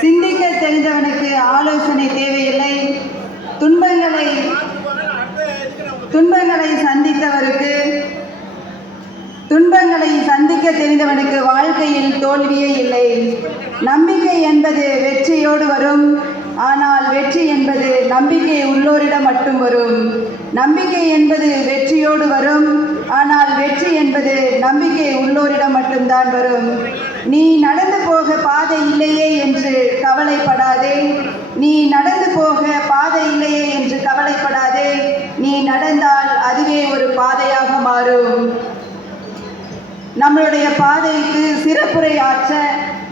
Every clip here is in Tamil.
சிந்திக்க தெரிந்தவனுக்கு ஆலோசனை தேவையில்லை. துன்பங்களை சந்திக்க தெரிந்தவனுக்கு வாழ்க்கையில் தோல்வியே இல்லை. நம்பிக்கை என்பது வெற்றியோடு வரும். ஆனால் வெற்றி என்பது நம்பிக்கை உள்ளோரிடம் மட்டும் வரும். நம்பிக்கை என்பது வெற்றியோடு வரும். ஆனால் வெற்றி என்பது நம்பிக்கை உள்ளோரிடம் மட்டும்தான் வரும். நீ நடந்து போக பாதை இல்லையே என்று கவலைப்படாதே. நீ நடந்து போக பாதை இல்லையே என்று கவலைப்படாதே. நீ நடந்தால் அதுவே ஒரு பாதையாக மாறும். நம்மளுடைய பாதைக்கு சிறப்புரை ஆற்ற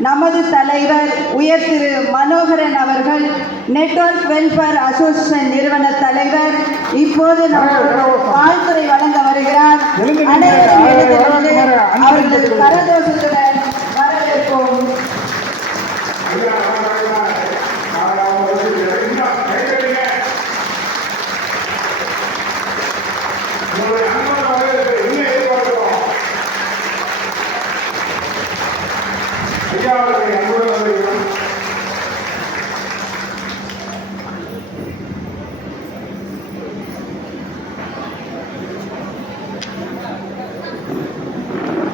நமது தலைவர் உயர் திரு மனோகரன் அவர்கள், நெட்வொர்க் வெல்ஃபேர் அசோசியேஷன் நிறுவன தலைவர், இப்போது வாழ்த்துறை வழங்க வருகிறார். அனைவரும் அவர்கள் கரதோஷத்துடன் வரவேற்போம்.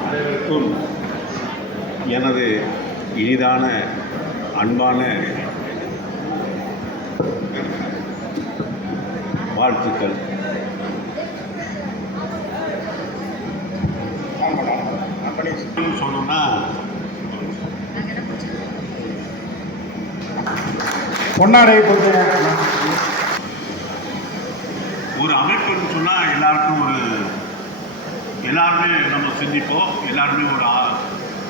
அனைவருக்கும் எனது இனிதான அன்பான வாழ்த்துக்கள். சொன்னோம்னா பொன்னாடை ஒரு அமைப்புன்னு சொன்னால் எல்லாருமே நம்ம சிந்திப்போம். எல்லாருமே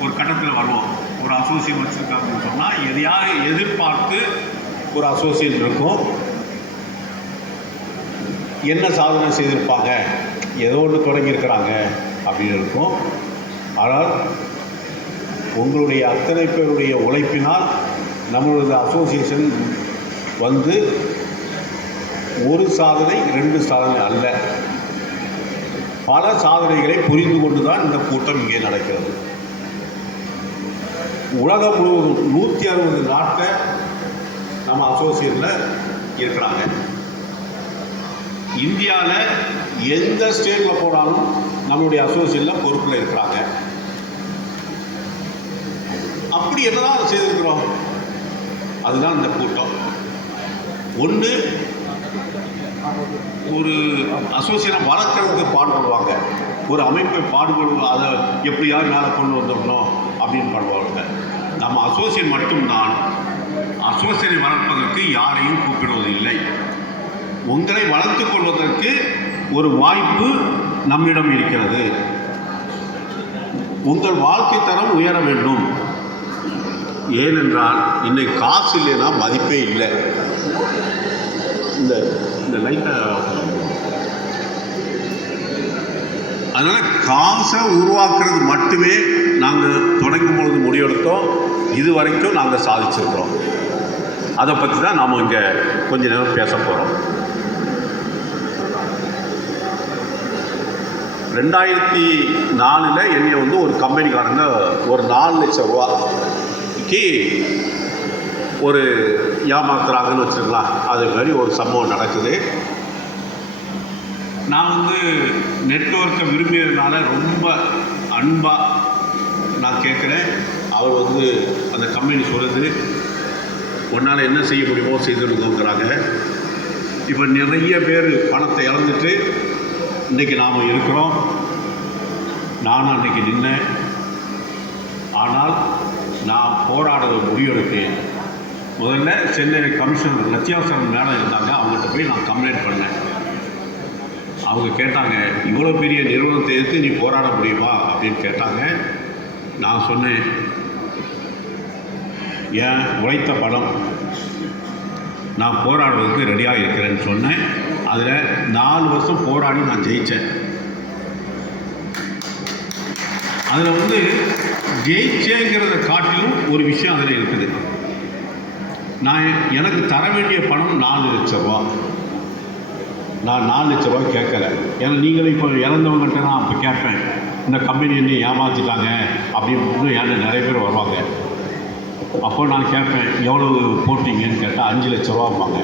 ஒரு கட்டத்தில் வருவோம். ஒரு அசோசியேட் வச்சுருக்காங்கன்னு சொன்னால் எதையாவது எதிர்பார்த்து ஒரு அசோசியேட் இருக்கும். என்ன சாதனை செய்திருப்பாங்க, ஏதோ ஒன்று தொடங்கியிருக்கிறாங்க அப்படின்னு இருக்கும். ஆனால் உங்களுடைய அத்தனை பேருடைய உழைப்பினால் நம்மளோட அசோசியேஷன் வந்து ஒரு சாதனை 2 சாதனை அல்ல, பல சாதனைகளை புரிந்து கொண்டு தான் இந்த கூட்டம் இங்கே நடக்கிறது. உலகம் முழுவதும் 160 நாட்டில் நம்ம அசோசியேஷனில் இருக்கிறாங்க. இந்தியாவில் எந்த ஸ்டேட்டில் போனாலும் நம்மளுடைய அசோசியேஷனில் பொறுப்பில் இருக்கிறாங்க. அப்படி என்னதான் செய்திருக்கிறோம், அதுதான் இந்த கூட்டம். ஒன்று, ஒரு அசோசியேஷனை வளர்க்கறதுக்கு பாடுபடுவாங்க, ஒரு அமைப்பை பாடுபடுவோம், அதை எப்படியாவது மேலே கொண்டு வந்துடணும் அப்படின்னு பாடுவாங்க. நம்ம அசோசியேஷன் மட்டும்தான் அசோசியேஷனை வளர்ப்பதற்கு யாரையும் கூப்பிடுவதில்லை. உங்களை வளர்த்துக் கொள்வதற்கு ஒரு வாய்ப்பு நம்மிடம் இருக்கிறது. உங்கள் வாழ்க்கை தரம் உயர வேண்டும். ஏனென்றால் இன்னைக்கு காசு இல்லைன்னா மதிப்பே இல்லை. இந்த லைட்டை அதனால் காசை உருவாக்குறது மட்டுமே நாங்கள் தொடங்கும் பொழுது முடிவெடுத்தோம். இது வரைக்கும் நாங்கள் சாதிச்சிருக்கிறோம். அதை பற்றி தான் நாம் இங்கே கொஞ்ச நேரம் பேச போகிறோம். 2004 என்னை வந்து ஒரு கம்பெனிக்காரங்க ஒரு 4 லட்சம் ரூபாய்க்கு ஒரு ஏமாத்துறாங்கன்னு வச்சுருக்கலாம். அது மாதிரி ஒரு சம்பவம் நடக்குது. நான் வந்து நெட்வொர்க்கை விரும்பியதுனால ரொம்ப அன்பாக நான் கேட்குறேன். அவர் வந்து அந்த கம்பெனி சொல்லுது, உன்னால் என்ன செய்ய முடியுமோ செய்திருந்தோங்கிறாங்க. இப்போ நிறைய பேர் பணத்தை இழந்துட்டு இன்றைக்கி நாம் இருக்கிறோம். நானும் அன்றைக்கி நின்னேன். ஆனால் நான் போராட முடிவெடுத்தேன். முதல்ல சென்னை கமிஷனர் லட்சியாசன் மேடம் இருந்தாங்க, அவங்ககிட்ட போய் நான் கம்ப்ளைண்ட் பண்ணேன். அவங்க கேட்டாங்க, இவ்வளோ பெரிய நிறுவனத்தை எடுத்து நீ போராட முடியுமா அப்படின்னு கேட்டாங்க. நான் சொன்னேன், ஏன் உழைத்த பணம், நான் போராடுவதற்கு ரெடியாக இருக்கிறேன்னு சொன்னேன். அதில் 4 வருஷம் போராடி நான் ஜெயித்தேன். அதில் வந்து ஜெயிச்சேங்கிறத காட்டிலும் ஒரு விஷயம் அதில் இருக்குது. நான் எனக்கு தர வேண்டிய பணம் 4 லட்சம் ரூபா. நான் 4 லட்ச ரூபாய் கேட்கல. ஏன்னா நீங்களும் இப்போ இறந்தவங்கள்ட்ட நான் அப்போ கேட்பேன், இந்த கம்பெனி என்ன ஏமாற்றிட்டாங்க அப்படின்னு என்கிட்ட நிறைய பேர் வருவாங்க. அப்போ நான் கேட்பேன், எவ்வளவு போட்டிங்கன்னு கேட்டால் 5 லட்ச ரூபாம்பாங்க.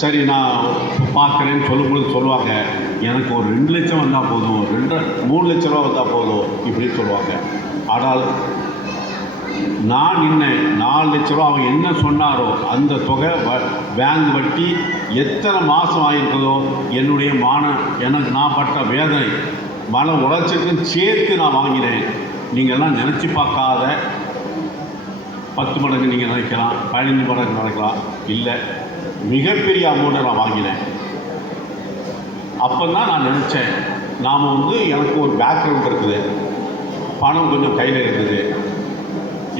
சரி நான் பார்க்குறேன்னு சொல்லும்போது சொல்லுவாங்க, எனக்கு ஒரு 2 லட்சம் வந்தால் போதும், 3 லட்ச ரூபா வந்தால் போதும் இப்படின்னு சொல்லுவாங்க. ஆனால் நான் நின்னேன் 4 லட்ச ரூபா அவங்க என்ன சொன்னாரோ அந்த தொகை பேங்க் வட்டி எத்தனை மாதம் ஆகிருக்குதோ என்னுடைய எனக்கு நான் பட்ட வேதனை மன உளைச்சலுக்கும் சேர்த்து நான் வாங்கினேன். நீங்கள்லாம் நினச்சி பார்க்காத 10 மடங்கு நீங்கள் நினைக்கலாம், 15 மடங்கு நினைக்கலாம், இல்லை மிகப்பெரிய அமௌண்ட்டை நான் வாங்கினேன். அப்போ தான் நான் நினச்சேன், நாம் எனக்கு ஒரு பேக்ரவுண்ட் இருக்குது, பணம் கொஞ்சம் கையில் இருக்குது.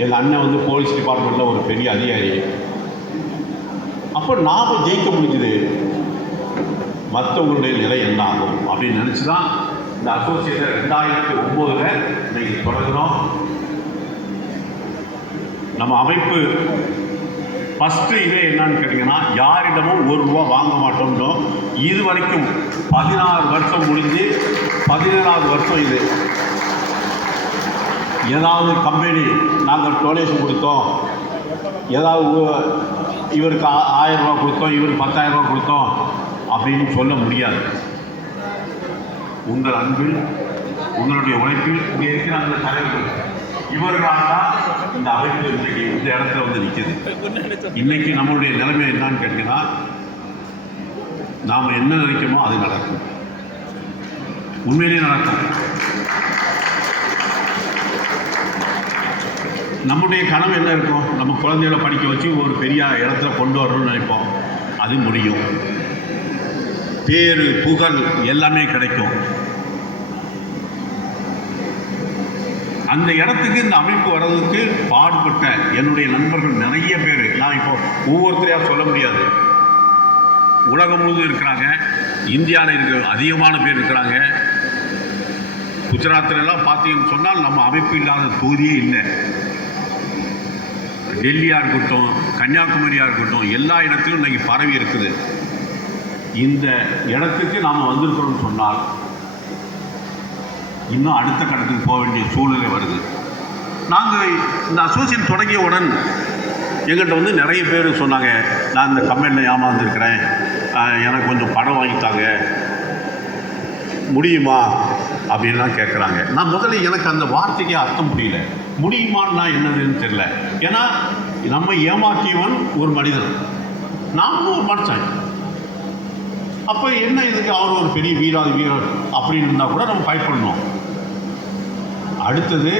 எங்கள் அண்ணன் போலீஸ் டிபார்ட்மெண்ட்டில் ஒரு பெரிய அதிகாரி. அப்போ நாம் ஜெயிக்க முடிஞ்சுது, மற்றவங்களுடைய நிலை என்ன ஆகும் அப்படின்னு நினச்சி தான் இந்த அசோசியேஷன் 2009 இன்னைக்கு தொடங்குகிறோம். நம்ம அமைப்பு ஃபஸ்ட்டு இதே என்னன்னு கேட்டிங்கன்னா, யாரிடமும் ₹1 வாங்க மாட்டோம்னோ. இது வரைக்கும் 16 வருஷம் முடிஞ்சு 17ஆவது வருஷம் இது. ஏதாவது கம்பெனி நாங்கள் டொனேஷன் கொடுத்தோம், ஏதாவது இவருக்கு 1000 ரூபா கொடுத்தோம், இவருக்கு 10,000 ரூபா கொடுத்தோம் அப்படின்னு சொல்ல முடியாது. உங்கள் அன்பில், உங்களுடைய உழைப்பில் இங்கே இருக்கிற அந்த தலைவர்கள் இவர்களால் தான் இந்த அமைப்பு இன்றைக்கு இந்த இடத்துல நிற்கிது. இன்னைக்கு நம்மளுடைய நிலைமை என்னன்னு கேட்டீங்கன்னா, நாம் என்ன நினைக்கிறோமோ அது நடக்கும், உண்மையிலேயே நடக்கும். நம்முடைய கனவு என்ன இருக்கும், நம்ம குழந்தைகளை படிக்க வச்சு ஒரு பெரிய இடத்துல கொண்டு வரணும்னு நினைப்போம், அது முடியும். பேரு புகழ் எல்லாமே கிடைக்கும். அந்த இடத்துக்கு இந்த அமைப்பு வர்றதுக்கு பாடுபட்ட என்னுடைய நண்பர்கள் நிறைய பேர், நான் இப்போ ஒவ்வொருத்தரையாக சொல்ல முடியாது. உலகம் முழுவதும் இருக்கிறாங்க, இந்தியாவில் இருக்க அதிகமான பேர் இருக்கிறாங்க. குஜராத்திலெல்லாம் பார்த்தீங்கன்னு சொன்னால் நம்ம அமைப்பு இல்லாத தொகுதியே இல்லை. டெல்லியாக இருக்கட்டும், கன்னியாகுமரியாக இருக்கட்டும், எல்லா இடத்திலும் இன்றைக்கி பரவி இருக்குது. இந்த இடத்துக்கு நாம் வந்திருக்கிறோம்னு சொன்னால் இன்னும் அடுத்த கட்டத்துக்கு போக வேண்டிய சூழ்நிலை வருது. நாங்கள் இந்த அசோசியேஷன் தொடங்கியவுடன் எங்கள்கிட்ட நிறைய பேர் சொன்னாங்க, நான் இந்த கம்பெனியில் ஏமாந்துருக்கிறேன், எனக்கு கொஞ்சம் பணம் வாங்கித்தாங்க முடியுமா அப்படின்லாம் கேட்குறாங்க. நான் முதல்ல எனக்கு அந்த வார்த்தைக்கே அர்த்தம் புரியல. முடியுமான்னா என்னதுன்னு தெரியல. ஏன்னா நம்ம ஏமாற்றியவன் ஒரு மனிதன், நானும் ஒரு மனுஷன். அப்போ என்ன இதுக்கு அவர் ஒரு பெரிய வீரர் அப்படின்னு இருந்தால் கூட நம்ம பயப்படணும். அடுத்தது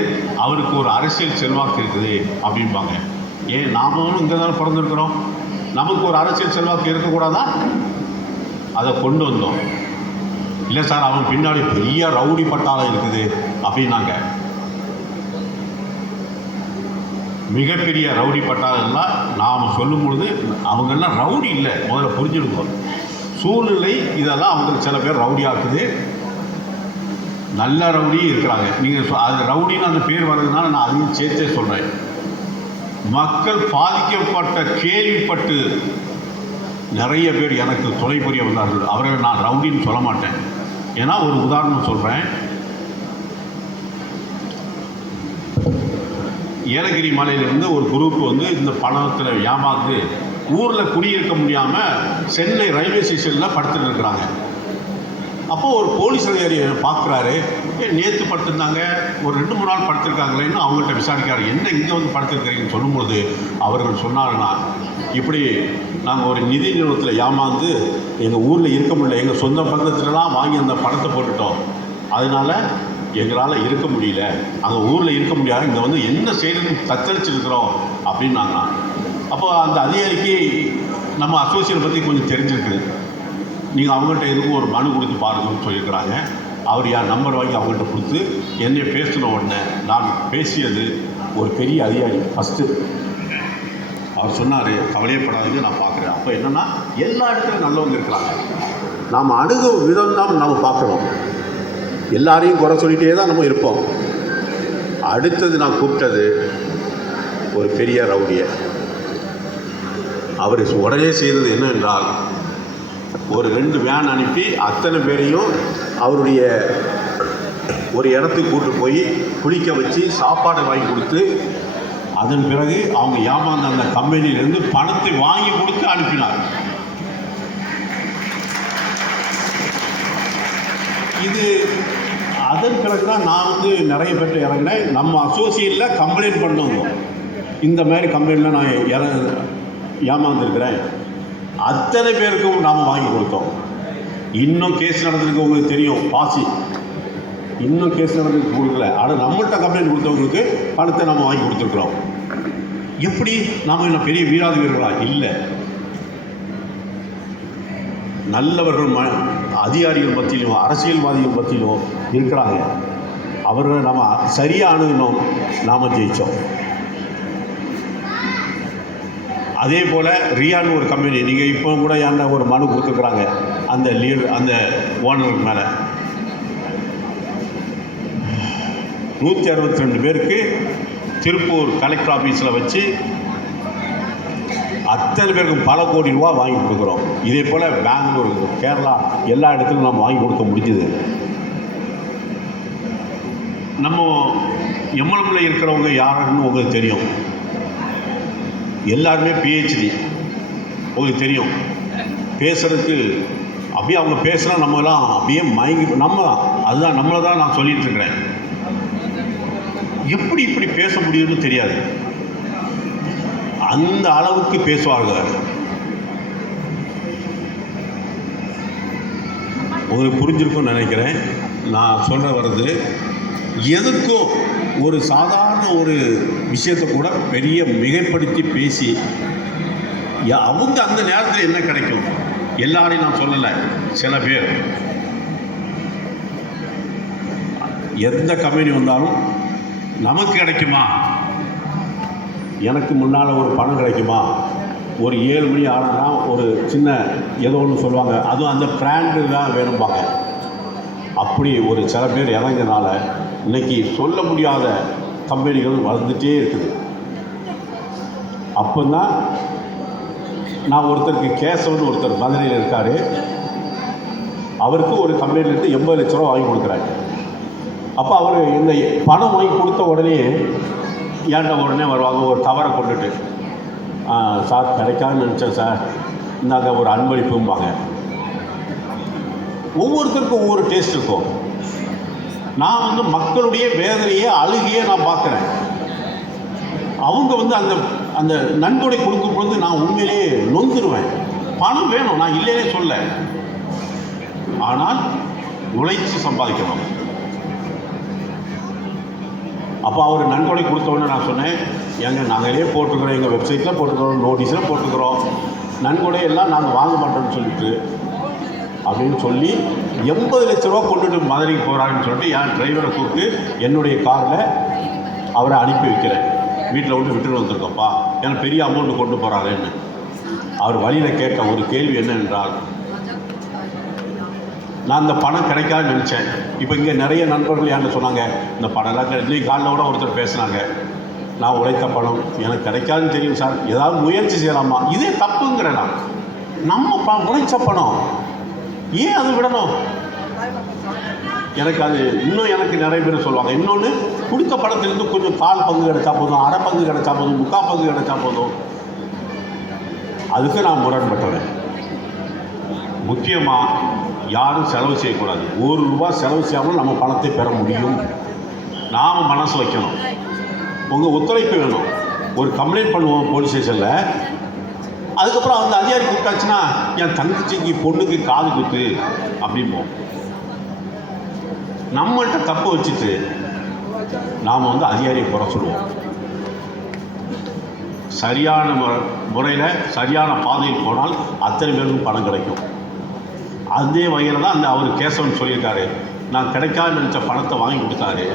அவருக்கு ஒரு அரசியல் செல்வாக்கு இருக்குது அப்படின்பாங்க. ஏன் நாமளும் இங்கே தானே பிறந்திருக்கிறோம், நமக்கு ஒரு அரசியல் செல்வாக்கு இருக்கக்கூடாதா? அதை கொண்டு வந்தோம். இல்லை சார், அவன் பின்னாடி பெரிய ரவுடி பட்டாளம் இருக்குது அப்படின்னாங்க. மிகப்பெரிய ரவுடி பட்டாளம்லாம் நாம் சொல்லும் பொழுது அவங்கெல்லாம் ரவுடி இல்லை, முதல்ல புரிஞ்சுடுவோம். சூழ்நிலை இதெல்லாம் அவங்களுக்கு சில பேர் ரவுடி ஆக்குது, நல்ல ரவுடியும் இருக்கிறாங்க. நீங்கள் அது ரவுடின்னு அந்த பேர் வர்றதுனால நான் அதையும் சேர்த்தே சொல்கிறேன். மக்கள் பாதிக்கப்பட்ட கேள்விப்பட்டு நிறைய பேர் எனக்கு துணை புரிய வந்தார்கள். அவர்கள் நான் ரவுடின்னு சொல்ல மாட்டேன். ஏன்னா ஒரு உதாரணம் சொல்கிறேன். ஏலகிரி மலையிலிருந்து ஒரு குரூப் இந்த பணத்தில் ஏமாந்து ஊரில் குடியிருக்க முடியாமல் சென்னை ரயில்வே ஸ்டேஷனில் படுத்துட்டு இருக்கிறாங்க. அப்போது ஒரு போலீஸ் அதிகாரி பார்க்குறாரு, நேற்று படுத்துருந்தாங்க, ஒரு 2-3 நாள் படுத்திருக்காங்களேன்னு அவங்கள்ட்ட விசாரிக்கிறாரு. என்ன இங்கே படுத்துருக்கிறீங்கன்னு சொல்லும்போது அவர்கள் சொன்னாங்கன்னா, இப்படி நாங்கள் ஒரு நிதி நிறுவனத்தில் ஏமாந்து எங்கள் ஊரில் இருக்க முடியல, எங்கள் சொந்த பந்தத்துலலாம் வாங்கி அந்த பணத்தை போட்டுட்டோம், அதனால் எங்களால் இருக்க முடியல, அங்கே ஊரில் இருக்க முடியாது, இங்கே என்ன செய்யணும்னு தத்தளிச்சிருக்கிறோம் அப்படின்னாங்கன்னா. அப்போ அந்த அதிகாரிக்கு நம்ம அசோசியேஷனை பற்றி கொஞ்சம் தெரிஞ்சிருக்குது. நீங்கள் அவங்கள்ட்ட எதுக்கும் ஒரு மனு கொடுத்து பாருங்கன்னு சொல்லியிருக்கிறாங்க. அவர் யார் நம்பர் வாங்கி அவங்கள்ட்ட கொடுத்து என்னை பேசின உடனே நான் பேசியது ஒரு பெரிய அதிகாரி. ஃபஸ்ட்டு அவர் சொன்னார், கவலையப்படாதீங்க, நான் பார்க்குறேன். அப்போ என்னென்னா எல்லா இடத்துலையும் நல்லவங்க இருக்கிறாங்க, நாம் அணுகும் விதம் தான் நாம் பார்க்குறோம். எல்லாரையும் குறை சொல்லிகிட்டே தான் நம்ம இருப்போம். அடுத்தது நான் கூப்பிட்டது ஒரு பெரிய ரவுடியை. அவர் உடனே செய்தது என்னவென்றால், ஒரு 2 வேன் அனுப்பி அத்தனை பேரையும் அவருடைய ஒரு இடத்துக்கு கூட்டு போய் குளிக்க வச்சு சாப்பாடு வாங்கி கொடுத்து அதன் பிறகு அவங்க ஏமாந்த அந்த கம்பெனியிலிருந்து பணத்தை வாங்கி கொடுத்து அனுப்பினார். இது அதன் பிறகு தான் நான் வந்து நிறைய பேர்ட்ட இறங்கினேன். நம்ம அசோசியேட்டில் கம்ப்ளைண்ட் பண்ணவங்க, இந்த மாதிரி கம்பெனியில் நான் ஏமாந்துருக்கிறேன், அத்தனை பேருக்கும் நாம் வாங்கி கொடுத்தோம். இன்னும் கேஸ் நடந்திருக்கு, உங்களுக்கு தெரியும், பாசி இன்னும் கேஸ் நடந்துருக்கு கொடுக்கல. ஆனால் நம்மள்கிட்ட கம்ப்ளைண்ட் கொடுத்தவங்களுக்கு பணத்தை நம்ம வாங்கி கொடுத்துருக்குறோம். எப்படி நாம் என்ன பெரிய வீராதி வீரர்களா? இல்லை, நல்லவர்கள் அதிகாரிகள் பற்றியிலும் அரசியல்வாதிகள் பற்றியிலும் இருக்கிறாங்க. அவர்களை நம்ம சரியாக அணுகணும், நாம் ஜெயித்தோம். அதே போல் ரியான்னு ஒரு கம்பெனி, நீங்கள் இப்போ கூட என்ன ஒரு மனு கொடுத்துருக்குறாங்க அந்த லீடர், அந்த ஓனருக்கு மேலே 162 பேருக்கு திருப்பூர் கலெக்டர் ஆஃபீஸில் வச்சு அத்தனை பேருக்கும் பல கோடி ரூபா வாங்கி கொடுக்குறோம். இதே போல் பெங்களூர், கேரளா, எல்லா இடத்துலையும் நம்ம வாங்கி கொடுக்க முடிஞ்சுது. நம்ம எம்எல்ஏ இருக்கிறவங்க யாருன்னு உங்களுக்கு தெரியும், எல்லாருமே பிஹெச்டி, உங்களுக்கு தெரியும். பேசுகிறதுக்கு அப்படியே அவங்க பேசுனா நம்மலாம் அப்படியே மயங்கி நம்ம தான், அதுதான் நம்மளை தான் நான் சொல்லிகிட்டு இருக்கிறேன். எப்படி இப்படி பேச முடியும்னு தெரியாது, அந்த அளவுக்கு பேசுவார்கள். உங்களுக்கு புரிஞ்சிருக்கும்னு நினைக்கிறேன். நான் சொல்ல வர்றது, எதுக்கும் ஒரு சாதாரண ஒரு விஷயத்தை கூட பெரிய மிகைப்படுத்தி பேசி அவங்க அந்த நேரத்தில் என்ன கிடைக்கும், எல்லாரையும் நான் சொல்லலை, சில பேர் எந்த கம்பெனி வந்தாலும் நமக்கு கிடைக்குமா, எனக்கு முன்னால் ஒரு பணம் கிடைக்குமா, ஒரு 7 மணி ஆனால் ஒரு சின்ன ஏதோ ஒன்று சொல்லுவாங்க, அதுவும் அந்த பிராண்டு தான் வேணும்பாங்க. அப்படி ஒரு சில பேர் இறங்கினால இன்றைக்கி சொல்ல முடியாத கம்பெனிகள் வளர்ந்துட்டே இருக்குது. அப்போ தான் நான் ஒருத்தருக்கு கேசவன் ஒருத்தர் மதுரையில் இருக்கார், அவருக்கு ஒரு கம்பெனிலேருந்து 80 லட்ச ரூபா வாங்கி கொடுக்குறாரு. அப்போ அவர் இந்த பணம் வாங்கி கொடுத்த உடனே ஏன்டா உடனே வருவாங்க ஒரு கவரை கொண்டுட்டு, சார் கிடைக்காதுன்னு நினச்சேன் சார், இந்தாங்க ஒரு அன்பளிப்பும்பாங்க. ஒவ்வொருத்தருக்கும் ஒவ்வொரு டேஸ்ட் இருக்கும். நான் வந்து மக்களுடைய வேதனையை அழுகையே நான் பார்க்குறேன். அவங்க வந்து அந்த அந்த நன்கொடை கொடுக்கும் பொழுது நான் உண்மையிலேயே நொந்துடுவேன். பணம் வேணும், நான் இல்லையே சொல்ல, ஆனால் உழைச்சி சம்பாதிக்கணும். அப்போ அவர் நன்கொடை கொடுத்தோடனே நான் சொன்னேன், ஏங்க நாங்களே போட்டுக்கிறோம், எங்கள் வெப்சைட்டில் போட்டுக்கிறோம், நோட்டீஸில் போட்டுக்கிறோம், நன்கொடை எல்லாம் நாங்கள் வாங்க மாட்டோம்னு சொல்லிட்டு அப்படின்னு சொல்லி 80 லட்ச ரூபா கொண்டுட்டு மதுரைக்கு போகிறாருன்னு சொல்லிட்டு என் டிரைவரை கூப்பிட்டு என்னுடைய காரில் அவரை அனுப்பி வைக்கிறேன். வீட்டில் விட்டு விட்டுட்டு வந்திருக்கப்பா, ஏன்னா பெரிய அமௌண்ட்டு கொண்டு போகிறாருன்னு. அவர் வழியில் கேட்ட ஒரு கேள்வி என்னவென்றால், நான் இந்த பணம் கிடைக்காதுன்னு நினச்சேன். இப்போ இங்கே நிறைய நண்பர்கள் என்கிட்ட சொன்னாங்க, இந்த பணம்லாம் இன்றைக்கி காலையில் கூட ஒருத்தர் பேசுனாங்க, நான் உழைத்த பணம் எனக்கு கிடைக்காதுன்னு தெரியும் சார், ஏதாவது முயற்சி செய்யலாமா? இதே தப்புங்கிறேன். நம்ம உழைச்ச பணம் ஏன் அது விடணும்? எனக்கு அது இன்னும் எனக்கு நிறைய பேர் சொல்லுவாங்க. இன்னொன்று, கொடுத்த பணத்திலேருந்து கொஞ்சம் கால் பங்கு கிடைச்சா போதும், அரை பங்கு கிடைச்சா போதும், முக்கால் பங்கு கிடைச்சா போதும். அதுக்கு நான் முரண்பட்டவன். முக்கியமாக யாரும் செலவு செய்யக்கூடாது. ₹1 செலவு செய்யாமல் நம்ம பணத்தை பெற முடியும். நாம் மனசு வைக்கணும், உங்கள் ஒத்துழைப்பு வேணும். ஒரு கம்ப்ளைண்ட் பண்ணுவோம் போலீஸ் ஸ்டேஷனில், அதுக்கப்புறம் அந்த அதிகாரி கூப்பிட்டாச்சுன்னா என் தங்கச்சிக்கு பொண்ணுக்கு காது குத்து அப்படிம்போம். நம்மள்கிட்ட தப்பு வச்சுட்டு நாம் வந்து அதிகாரியை குறை சொல்லுவோம். சரியான முறையில் சரியான பாதையில் போனால் அத்தனை பேருக்கும் பணம் கிடைக்கும். அதே வகையில் தான் அந்த அவர் கேசவன் சொல்லியிருக்காரு, நான் கிடைக்காதுன்னு நினச்ச பணத்தை வாங்கி கொடுத்தாரு,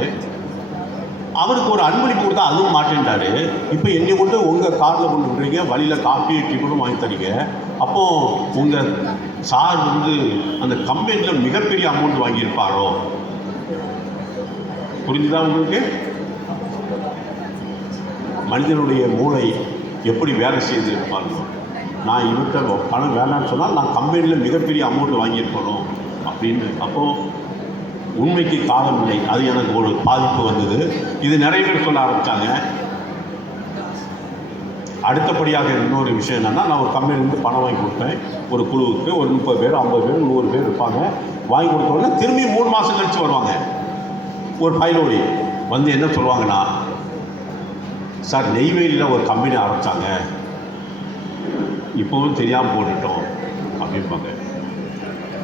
அவருக்கு ஒரு அன்பளிப்பு கொடுத்தா அதுவும் மாட்டேன்ட்டாரு. இப்போ என்னை கொண்டு உங்கள் காரில் கொண்டு விட்டுறீங்க, வழியில் காஃபி டிஃபனும் வாங்கி தரீங்க. அப்போது உங்கள் சார் வந்து அந்த கம்பெனியில் மிகப்பெரிய அமௌண்ட் வாங்கியிருப்பாரோ? புரிஞ்சுதா உங்களுக்கு? மனிதனுடைய மூளை எப்படி வேலை செய்து இருப்பாங்க. நான் இவர்கிட்ட பணம் வேணான்னு சொன்னால் நான் கம்பெனியில் மிகப்பெரிய அமௌண்ட் வாங்கியிருக்கணும் அப்படின்னு. அப்போது உண்மைக்கு காலம் இல்லை. அது எனக்கு ஒரு பாதிப்பு வந்தது. இது நிறைய பேர் சொல்ல ஆரம்பித்தாங்க. அடுத்தபடியாக இன்னொரு விஷயம் என்னென்னா, நான் ஒரு கம்பெனிலேருந்து பணம் வாங்கி கொடுத்தேன் ஒரு குழுவுக்கு, ஒரு 30 பேர் 50 பேர் 100 பேர் இருப்பாங்க. வாங்கி கொடுத்த உடனே திரும்பி 3 மாதம் கழித்து வருவாங்க. ஒரு பைலோடி வந்து என்ன சொல்லுவாங்கன்னா, சார் நெய்வேலியில் ஒரு கம்பெனி ஆரம்பித்தாங்க, இப்போவும் தெரியாமல் போட்டுட்டோம் அப்படிம்பாங்க.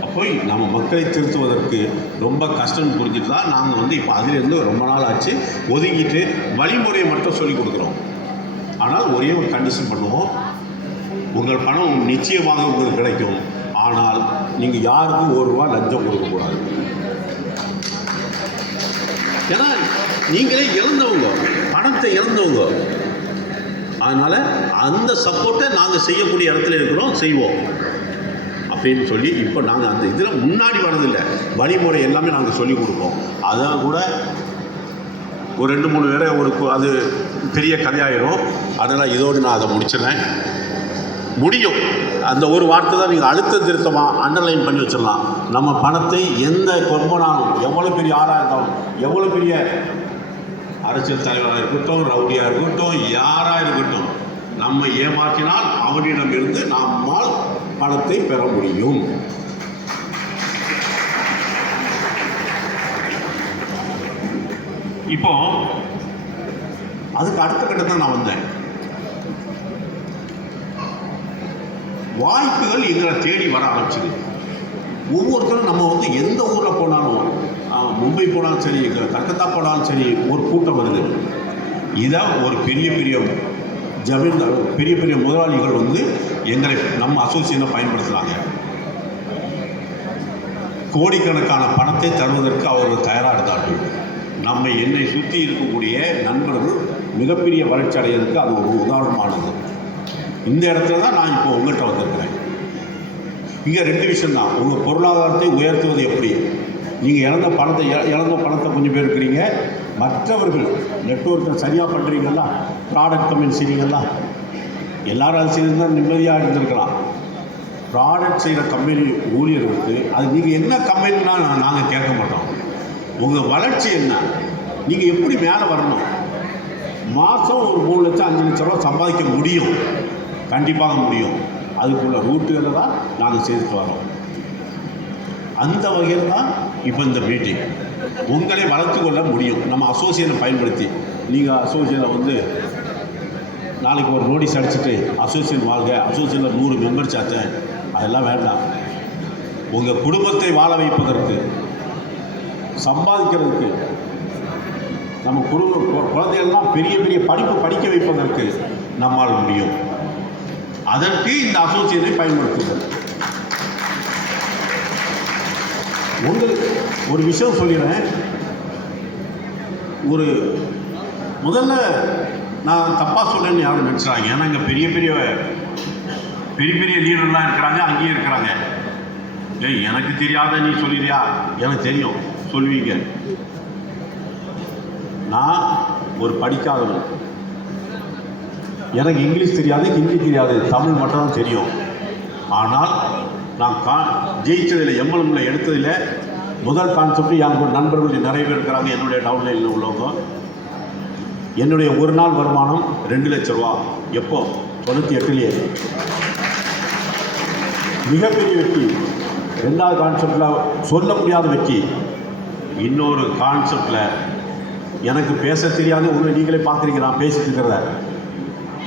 அப்போ நம்ம மக்களை திருத்துவதற்கு ரொம்ப கஷ்டம் புரிஞ்சுட்டு தான் நாங்கள் வந்து இப்போ அதிலிருந்து ரொம்ப நாள் ஆச்சு ஒதுங்கிட்டு வழிமுறையை மட்டும் சொல்லிக் கொடுக்குறோம். ஆனால் ஒரே ஒரு கண்டிஷன் பண்ணுவோம், உங்கள் பணம் நிச்சயமாக உங்களுக்கு கிடைக்கும், ஆனால் நீங்கள் யாருக்கும் ₹1 லஞ்சம் கொடுக்கக்கூடாது. ஏன்னா நீங்களே இழந்தவங்க, பணத்தை இழந்தவங்க. அதனால் அந்த சப்போர்ட்டை நாங்கள் செய்யக்கூடிய இடத்துல இருக்கிறோம், செய்வோம் அப்படின்னு சொல்லி இப்போ நாங்கள் அந்த இதில் முன்னாடி வரதில்லை, வழிமுறை எல்லாமே நாங்கள் சொல்லிக் கொடுப்போம். அதான் கூட ஒரு 2-3 பேரை அது பெரிய கதையாயிரும். அதனால் இதோடு நான் அதை முடிச்சிடறேன். முடியும் அந்த ஒரு வார்த்தை தான் நீங்கள் அழுத்த திருத்தமாக அண்டர்லைன் பண்ணி வச்சிடலாம். நம்ம பணத்தை எந்த கொம்பனாலும், எவ்வளோ பெரிய ஆளாக இருந்தாலும், எவ்வளோ பெரிய அரசியல் தலைவராக இருக்கட்டும், ரவுடியாக இருக்கட்டும், யாராக இருக்கட்டும், நம்ம ஏமாற்றினால் அவனிடம் இருந்து நம்மால் பணத்தை பெற முடியும். இப்போ அதுக்கு அடுத்த கட்டத்தில் நான் வந்தேன். வாய்ப்புகள் எங்களை தேடி வர ஆரம்பிச்சுது. ஒவ்வொருத்தரும் நம்ம வந்து எந்த ஊரில் போனாலும், மும்பை போனாலும் சரி, கல்கத்தா போனாலும் சரி, ஒரு கூட்டம் வருது. இதை ஒரு பெரிய பெரிய முதலாளிகள் வந்து எங்களை நம்ம அசோசியேஷனை பயன்படுத்துகிறாங்க. கோடிக்கணக்கான பணத்தை தருவதற்கு அவர்கள் தயாராக இருந்தார்கள். நம்ம என்னை சுற்றி இருக்கக்கூடிய நண்பர்கள் மிகப்பெரிய வளர்ச்சி அடைவதற்கு அது ஒரு உதாரணமானது. இந்த இடத்துல தான் நான் இப்போ உங்கள்கிட்ட வந்திருக்கிறேன். இங்கே 2 விஷயம்தான். உங்கள் பொருளாதாரத்தை உயர்த்துவது எப்படி? நீங்கள் இழந்த பணத்தை கொஞ்சம் பேர் இருக்கிறீங்க, மற்றவர்கள் நெட்வொர்க்கை சரியாக பண்ணுறீங்களா, ப்ராடக்ட் கம்பெனி செய்கிறீங்களா, எல்லாரும் அது செய்திருந்தால் நிம்மதியாக இருந்திருக்கலாம். ப்ராடக்ட் செய்கிற கம்பெனி ஊழியர்களுக்கு அது நீங்கள் என்ன கம்பெனினா நாங்கள் கேட்க மாட்டோம். உங்கள் வளர்ச்சி என்ன, நீங்கள் எப்படி மேலே வரணும், மாதம் ஒரு 3 லட்சம் 5 லட்ச ரூபா சம்பாதிக்க முடியும், கண்டிப்பாக முடியும். அதுக்குள்ள ரூட்டுகளை தான் நாங்கள் செய்துட்டு வரோம். அந்த வகையில் தான் இப்போ இந்த மீட்டிங். உங்களை வளர்த்து கொள்ள முடியும் நம்ம அசோசியேஷனை பயன்படுத்தி. நீங்கள் அசோசியேஷனை வந்து நாளைக்கு ஒரு நோட்டீஸ் அடிச்சுட்டு அசோசியேஷன் வாழ்க, அசோசியேஷனில் 100 மெம்பர் சேர்த்தேன், அதெல்லாம் வேண்டாம். உங்கள் குடும்பத்தை வாழ வைப்பதற்கு, சம்பாதிக்கிறதுக்கு, நம்ம குழந்தைகள்லாம் பெரிய படிப்பு படிக்க வைப்பதற்கு நம்மால் முடியும். அதற்கு இந்த அசோசியேஷனை பயன்படுத்துங்கள். உங்களுக்கு ஒரு விஷயம் சொல்லிடுறேன். முதல்ல நான் தப்பாக சொல்லேன்னு யாரும் நினச்சிடாங்க. ஏன்னா இங்கே பெரிய லீடர்லாம் இருக்கிறாங்க, அங்கேயும் இருக்கிறாங்க. எனக்கு தெரியாத நீ சொல்லிடுறியா, எனக்கு தெரியும் சொல்லுவீங்க. நான் ஒரு படிக்காதவன், எனக்கு இங்கிலீஷ் தெரியாது, ஹிந்தி தெரியாது, தமிழ் மட்டும் தான் தெரியும். ஆனால் நான் ஜெயித்ததில் எம்எல்எம்ல எடுத்ததில் முதல் கான்செப்ட், என் நண்பர்கள் நிறைய பேர் இருக்கிறாங்க என்னுடைய டவுன்லைனில் உள்ளவங்க. என்னுடைய ஒரு நாள் வருமானம் 2 லட்ச ரூபா. எப்போ? 98லேயே. மிகப்பெரிய வெற்றி. 2வது கான்செப்டில் சொல்ல முடியாத வெற்றி. இன்னொரு கான்செப்டில் எனக்கு பேச தெரியாது. உங்களை நீங்களே பார்க்குறீங்க, நான் பேசிட்டு இருக்கிறத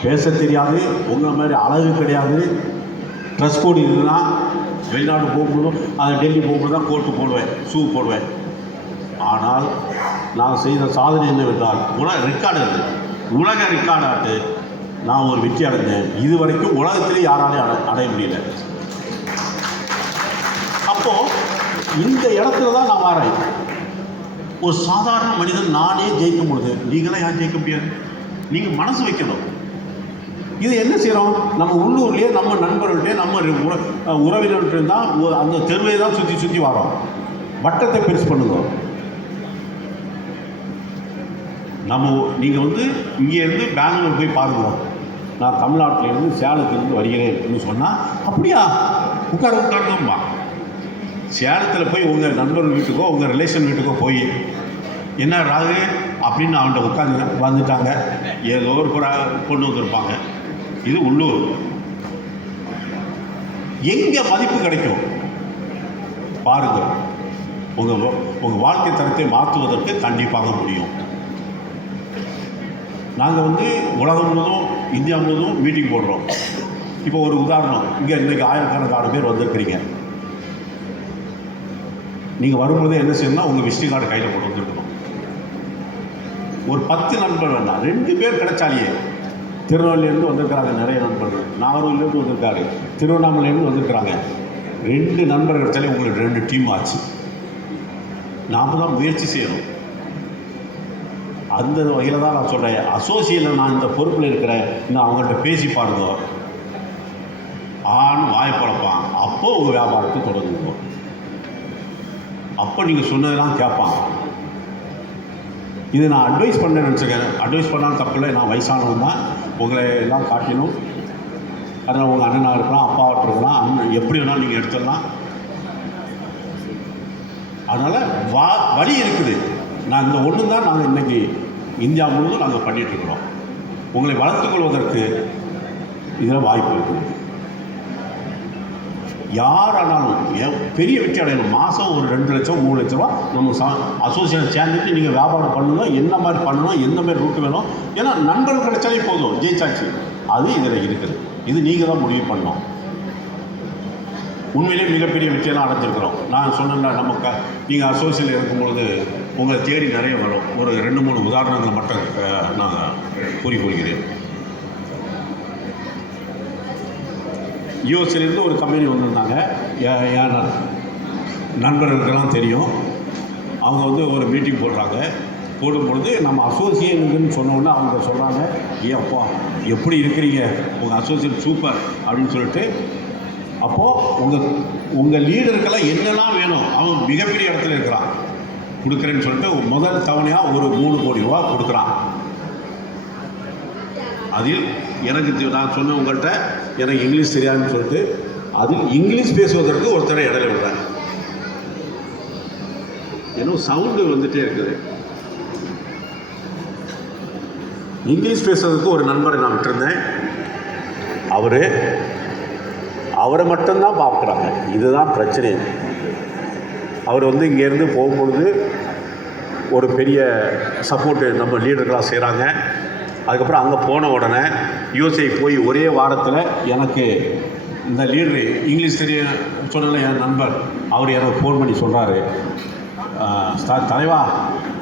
பேச தெரியாது, உங்களை மாதிரி அழகு கிடையாது. ட்ரெஸ் கோடு இதுனா வெளிநாடு போகும்போதும், அது டெல்லி போகும்போது தான் கோட்டு போடுவேன், ஷூ போடுவேன். ஆனால் நான் செய்த சாதனை என்னவென்றால் உலக ரெக்கார்டாட்டு நான் ஒரு வெற்றி அடைஞ்சேன். இது வரைக்கும் உலகத்திலே யாராலையும் அடைய முடியல. அப்போது இந்த இடத்துல தான் நான் வரேன். ஒரு சாதாரண மனிதன் நானே ஜெயிக்கும் பொழுது நீங்களாம் யார் ஜெயிக்க முடியாது? நீங்கள் மனசு வைக்கணும். இது என்ன செய்கிறோம்? நம்ம உள்ளூர்லேயே நம்ம நண்பர்கள்ட்டே நம்ம உறவினர்கிட்ட தான் அந்த தெருவை தான் சுற்றி வரோம். வட்டத்தை பெருசு பண்ணுங்க. நீங்கள் வந்து இங்கேருந்து பெங்களூர் போய் பாருங்க, நான் தமிழ்நாட்டிலேருந்து சேலத்திலேருந்து வருகிறேன் சொன்னால், அப்படியா உட்காருங்கம்மா. சேலத்தில் போய் உங்கள் நண்பர்கள் வீட்டுக்கோ உங்கள் ரிலேஷன் வீட்டுக்கோ போய் என்ன ராகு அப்படின்னு அவன்கிட்ட உட்காந்து வந்துட்டாங்க. ஏதோ ஒரு பொண்ணு வந்திருப்பாங்க, இது உள்ளூர். எங்கே மதிப்பு கிடைக்கும் பாருங்கள். உங்கள் வாழ்க்கை தரத்தை மாற்றுவதற்கு கண்டிப்பாக முடியும். நாங்கள் உலகம் முழுவதும் இந்தியா முழுவதும் மீட்டிங் போடுறோம். இப்போ ஒரு உதாரணம், இங்கே இன்றைக்கி ஆயிரக்கணக்கான பேர் வந்திருக்கிறீங்க. நீங்கள் வரும்போதே என்ன செய்யணும்னா உங்கள் விசிட்டிங் கார்டு கையில் போட்டு வந்துருக்கணும். ஒரு 10 நண்பர் வேண்டாம், 2 பேர் கிடைச்சாலேயே. திருநெல்வேலியிலேருந்து வந்திருக்கிறாங்க நிறைய நண்பர்கள், நாகூர்லேருந்து வந்திருக்காரு, திருவண்ணாமலையிலேருந்து வந்திருக்கிறாங்க. 2 நண்பர்கள் கிடைச்சாலே உங்களுக்கு 2 டீம் ஆச்சு. நாம் தான் முயற்சி செய்யணும். அந்த வகையில் தான் நான் சொல்கிறேன், அசோசியேட்டில் நான் இந்த பொறுப்பில் இருக்கிறேன், இன்னும் அவங்கள்ட்ட பேசி பாருங்க, ஆண் வாய் பழப்பான். அப்போது உங்கள் வியாபாரத்தை தொடங்குங்க. அப்போ நீங்கள் சொன்னதெல்லாம் கேட்பான். இது நான் அட்வைஸ் பண்ணேன்னு நினச்சிக்கேன். அட்வைஸ் பண்ணாலும் தப்பில்லை, நான் வயசானவன் தான், உங்களை எல்லாம் காட்டினும். அதனால் உங்கள் அண்ணனாக இருக்கலாம், அப்பாவாக இருக்கலாம், அண்ணன் எப்படி வேணாலும் நீங்கள் எடுத்துடலாம். அதனால் வழி இருக்குது. நான் இந்த ஒன்று தான் நாங்கள் இன்றைக்கி இந்தியா முழுவதும் நாங்கள் பண்ணிகிட்ருக்குறோம். உங்களை வளர்த்துக் கொள்வதற்கு இதில் வாய்ப்பு இருக்குது. யாரானாலும் பெரிய வெற்றி அடையணும். மாதம் ஒரு 2 லட்சம் 3 லட்ச ரூபா நம்ம அசோசியேஷன் சேர்ந்துட்டு நீங்கள் வியாபாரம் பண்ணணும். என்ன மாதிரி பண்ணணும், எந்த மாதிரி ரூட்டு வேணும், ஏன்னா நண்பர்கள் கிடைச்சாலே போதும், ஜெயிச்சாச்சு. அது இதில் இருக்குது. இது நீங்கள் தான் முடிவு பண்ணணும். உண்மையிலே மிகப்பெரிய வெற்றியெல்லாம் அடைஞ்சிருக்கிறோம். நான் சொன்னேன்னா நீங்கள் அசோசியேஷனில் இருக்கும்பொழுது உங்களை தேடி நிறைய வரும். ஒரு 2-3 உதாரணங்களை மட்டும் நான் கூறிக்கொள்கிறேன். யூஎஸ்லேருந்து ஒரு கம்பெனி வந்திருந்தாங்க. என் நண்பர்களுக்கெல்லாம் தெரியும். அவங்க ஒரு மீட்டிங் போடுறாங்க. போடும்பொழுது நம்ம அசோசியேஷனுக்குன்னு சொன்னோன்னே அவங்க சொல்கிறாங்க, அப்பா எப்படி இருக்கிறீங்க, உங்கள் அசோசியேட் சூப்பர் அப்படின்னு சொல்லிட்டு. அப்போது உங்கள் லீடருக்கெல்லாம் என்னெல்லாம் வேணும், அவன் மிகப்பெரிய இடத்துல இருக்கிறான், கொடுக்குறேன்னு சொல்லிட்டு முதல் தவணையாக ஒரு 3 கோடி ரூபா கொடுக்குறான். அதில் எனக்கு நான் சொன்ன உங்கள்கிட்ட எனக்கு இங்கிலீஷ் தெரியாதுன்னு சொல்லிட்டு அதில் இங்கிலீஷ் பேசுவதற்கு ஒருத்தரை இடையில விடுறேன். ஏன்னா சவுண்டு வந்துகிட்டே இருக்குது. இங்கிலீஷ் பேசுறதுக்கு ஒரு நண்பரை நான் விட்டுருந்தேன். அவரை மட்டும்தான் பார்க்குறாங்க. இதுதான் பிரச்சனை. அவர் இங்கேருந்து போகும்பொழுது ஒரு பெரிய சப்போர்ட்டு நம்ம லீடர்களாக செய்கிறாங்க. அதுக்கப்புறம் அங்கே போன உடனே யூஎஸ்ஏ போய் ஒரே வாரத்தில் எனக்கு இந்த லீடரு இங்கிலீஷ் தெரியும் சொன்னால என் நண்பர் அவர் எனக்கு ஃபோன் பண்ணி சொல்கிறாரு, தலைவா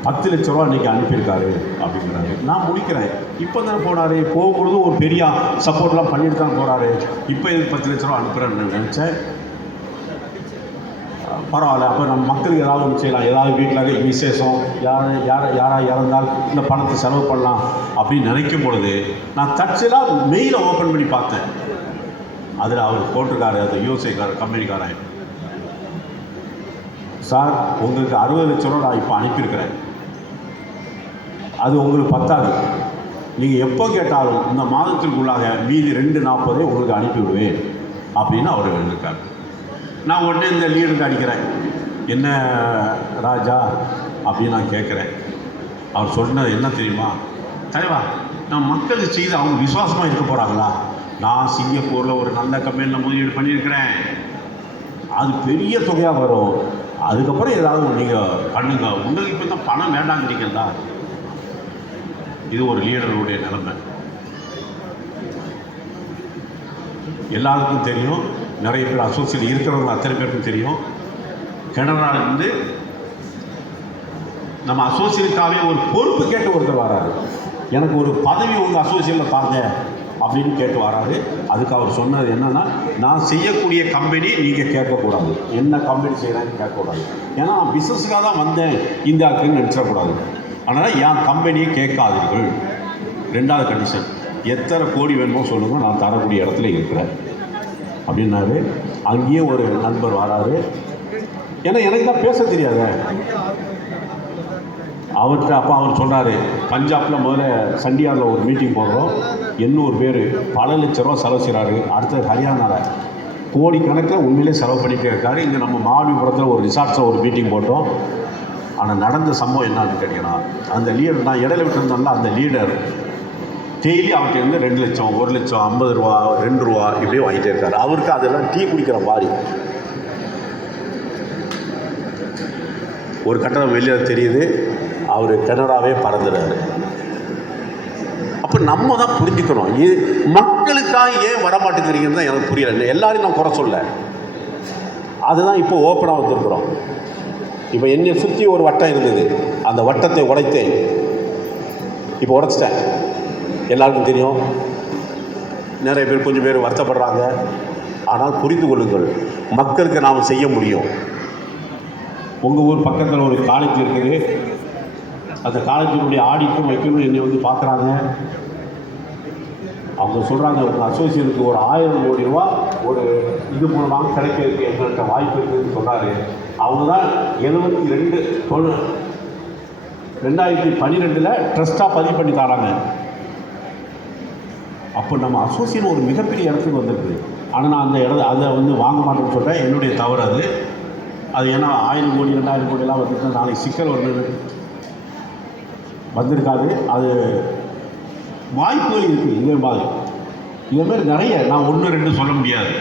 10 லட்ச ரூபா இன்றைக்கி அனுப்பியிருக்காரு அப்படிங்கிறாரு. நான் முடிக்கிறேன். இப்போ தானே போனார், போகும்பொழுது ஒரு பெரிய சப்போர்ட்லாம் பண்ணிட்டு தான் போகிறாரு, இப்போ எதுக்கு 10 லட்ச ரூபா அனுப்புகிறேன்னு நினச்சேன். பரவாயில்ல, அப்போ நம்ம மக்களுக்கு ஏதாவது ஒன்று செய்யலாம், ஏதாவது வீட்டில் விசேஷம், யாராக இறந்தால் இந்த பணத்தை செலவு பண்ணலாம் அப்படின்னு நினைக்கும் பொழுது நான் தற்செயலாக மெயிலை ஓப்பன் பண்ணி பார்த்தேன். அதில் அவர் போட்டிருக்காரு, அந்த யூஎஸ்ஏக்காரர் கம்பெனிக்காரன், சார் உங்களுக்கு 60 லட்ச ரூபா நான் இப்போ அனுப்பியிருக்கிறேன், அது உங்களுக்கு பத்தாது, நீங்கள் எப்போ கேட்டாலும் இந்த மாதத்திற்குள்ளாக மீதி 240 உங்களுக்கு அனுப்பிவிடுவேன் அப்படின்னு அவர் எழுதியிருக்கார். நான் உடனே இந்த லீடருக்கு அடிக்கிறேன், என்ன ராஜா அப்படின்னு நான் கேட்குறேன். அவர் சொன்னது என்ன தெரியுமா, தலைவா நான் மக்களுக்கு செய்து அவங்க விசுவாசமாக இருக்க போகிறாங்களா, நான் சிங்கப்பூரில் ஒரு நல்ல கம்பெனியில் முதலீடு பண்ணியிருக்கிறேன், அது பெரிய தொகையாக வரும், அதுக்கப்புறம் ஏதாவது நீங்கள் பண்ணுங்க, உங்களுக்கு இப்போ தான் பணம் வேண்டாங்கிறீங்களா. இது ஒரு லீடருடைய நிலைமை. எல்லாருக்கும் தெரியும், நிறைய பேர் அசோசியேட் இருக்கிறவங்க அத்தனை பேருக்கும் தெரியும். கனடாவிலிருந்து நம்ம அசோசியேட்டுக்காகவே ஒரு பொறுப்பு கேட்டு ஒருத்தர் வராரு, எனக்கு ஒரு பதவி உங்கள் அசோசியேட்டில் தாங்க அப்படின்னு கேட்டு வராரு. அதுக்கு அவர் சொன்னது என்னென்னா, நான் செய்யக்கூடிய கம்பெனி நீங்கள் கேட்கக்கூடாது, என்ன கம்பெனி செய்கிறேன்னு கேட்கக்கூடாது, ஏன்னா நான் பிஸ்னஸுக்காக தான் வந்தேன் இந்தியாவுக்குன்னு நினச்சிடக்கூடாது, அதனால் என் கம்பெனியை கேட்காதீர்கள். 2வது கண்டிஷன், எத்தனை கோடி வேணுமோ சொல்லுங்கள், நான் தரக்கூடிய இடத்துல இருக்கிறேன் அப்படின்னாரு. அங்கேயே ஒரு நண்பர் வராரு, ஏன்னா எனக்கு தான் பேச தெரியாத அவர்கிட்ட. அப்போ அவர் சொல்கிறாரு, பஞ்சாபில் முதல்ல சண்டியாரில் ஒரு மீட்டிங் போடுறோம், 800 பேர் பல லட்ச ரூபா செலவு செய்கிறாரு. அடுத்தது ஹரியானாவில் கோடிக்கணக்கில் உண்மையிலே செலவு பண்ணிகிட்டே இருக்காரு. இங்கே நம்ம மாவட்டத்தில் ஒரு ரிசார்ட்ஸில் ஒரு மீட்டிங் போட்டோம். ஆனால் நடந்த சம்பவம் என்னன்னு கேட்டீங்கன்னா, அந்த லீடர் நான் இடையில விட்டுருந்தோம்ல, அந்த லீடர் டெய்லி அவர்கிட்ட இருந்து 2 லட்சம் 1 லட்சம் 50 ரூபா 2 ரூபா இப்படியே வாங்கிட்டே இருக்காரு. அவருக்கு அதெல்லாம் டீ குடிக்கிற மாதிரி. ஒரு கட்டணம் வெளியில் தெரியுது, அவர் கனடாவே பறந்துடுறாரு. அப்போ நம்ம தான் புரிஞ்சுக்கணும், இது மக்களுக்காக ஏன் வரமாட்டேங்கிறீங்கன்னு தான் எனக்கு புரியல. எல்லாரையும் நான் குறை சொல்ல, அதுதான் இப்போ ஓப்பனாக வந்துருக்குறோம். இப்போ என்னை சுற்றி ஒரு வட்டம் இருந்தது, அந்த வட்டத்தை உடைத்தேன். இப்போ உடைச்சிட்டேன். எல்லாருக்கும் தெரியும், நிறைய பேர் கொஞ்சம் பேர் வருத்தப்படுறாங்க. ஆனால் புரிந்து கொள்ளுங்கள், மக்களுக்கு நாம் செய்ய முடியும். உங்கள் ஊர் பக்கத்தில் ஒரு காலேஜ் இருக்குது, அந்த காலேஜினுடைய ஆடிட்டும் வைக்கணும் என்னை வந்து பார்க்குறாங்க. அவங்க சொல்கிறாங்க, உங்கள் அசோசியேஷனுக்கு ஒரு 1000 கோடி ரூபா ஒரு இது மூலமாக கிடைக்கிறதுக்கு எங்கள்கிட்ட வாய்ப்பு இருக்குதுன்னு சொன்னார். அவங்க தான் 2012 ட்ரஸ்ட்டாக பதிவு பண்ணி தராங்க. அப்போ நம்ம அசோசியேஷன் ஒரு மிகப்பெரிய இடத்துக்கு வந்திருக்கு. ஆனால் நான் அந்த அதை வந்து வாங்க மாட்டேன்னு சொல்கிறேன். என்னுடைய தவறு அது ஏன்னா 1000 கோடி 2000 கோடியெல்லாம் வந்துட்டு நாளைக்கு சிக்கல் வந்திருக்காது. அது வாய்ப்புகள் இருக்குது. இதேமாதிரி நிறைய, நான் 1 2 சொல்ல முடியாது.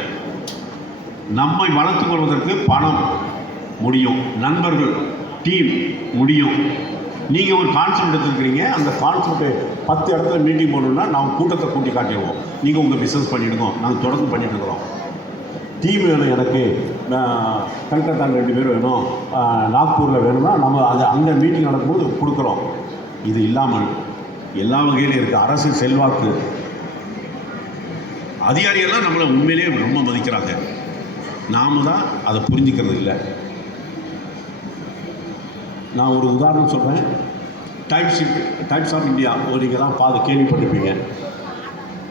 நம்மை வளர்த்துக் கொள்வதற்கு பணம் முடியும், நண்பர்கள் டீம் முடியும். நீங்கள் ஒரு கான்செப்ட் எடுத்துருக்கிறீங்க, அந்த கான்செப்டை 10 இடத்துல மீட்டிங் போடணுன்னா நாம் கூட்டத்தை கூட்டி காட்டிடுவோம். நீங்கள் உங்கள் பிஸ்னஸ் பண்ணிவிடுங்க, நாங்கள் தொடர்ந்து பண்ணிட்டு இருக்கிறோம். டீம் வேணும், எனக்கு கல்கத்தாவில் 2 பேர் வேணும், நாக்பூரில் வேணும்னா நம்ம அது அங்கே மீட்டிங் நடக்கும்போது கொடுக்குறோம். இது இல்லாமல் எல்லா வகையிலும் இருக்குது. அரசு செல்வாக்கு, அதிகாரிகள்லாம் நம்மளை உண்மையிலேயே ரொம்ப மதிக்கிறாங்க. நாம் தான் அதை புரிஞ்சுக்கிறது இல்லை. நான் ஒரு உதாரணம் சொல்கிறேன். டைம்ஸ் ஆஃப் இந்தியா நீங்கள் தான் கேள்விப்பட்டிருப்பீங்க.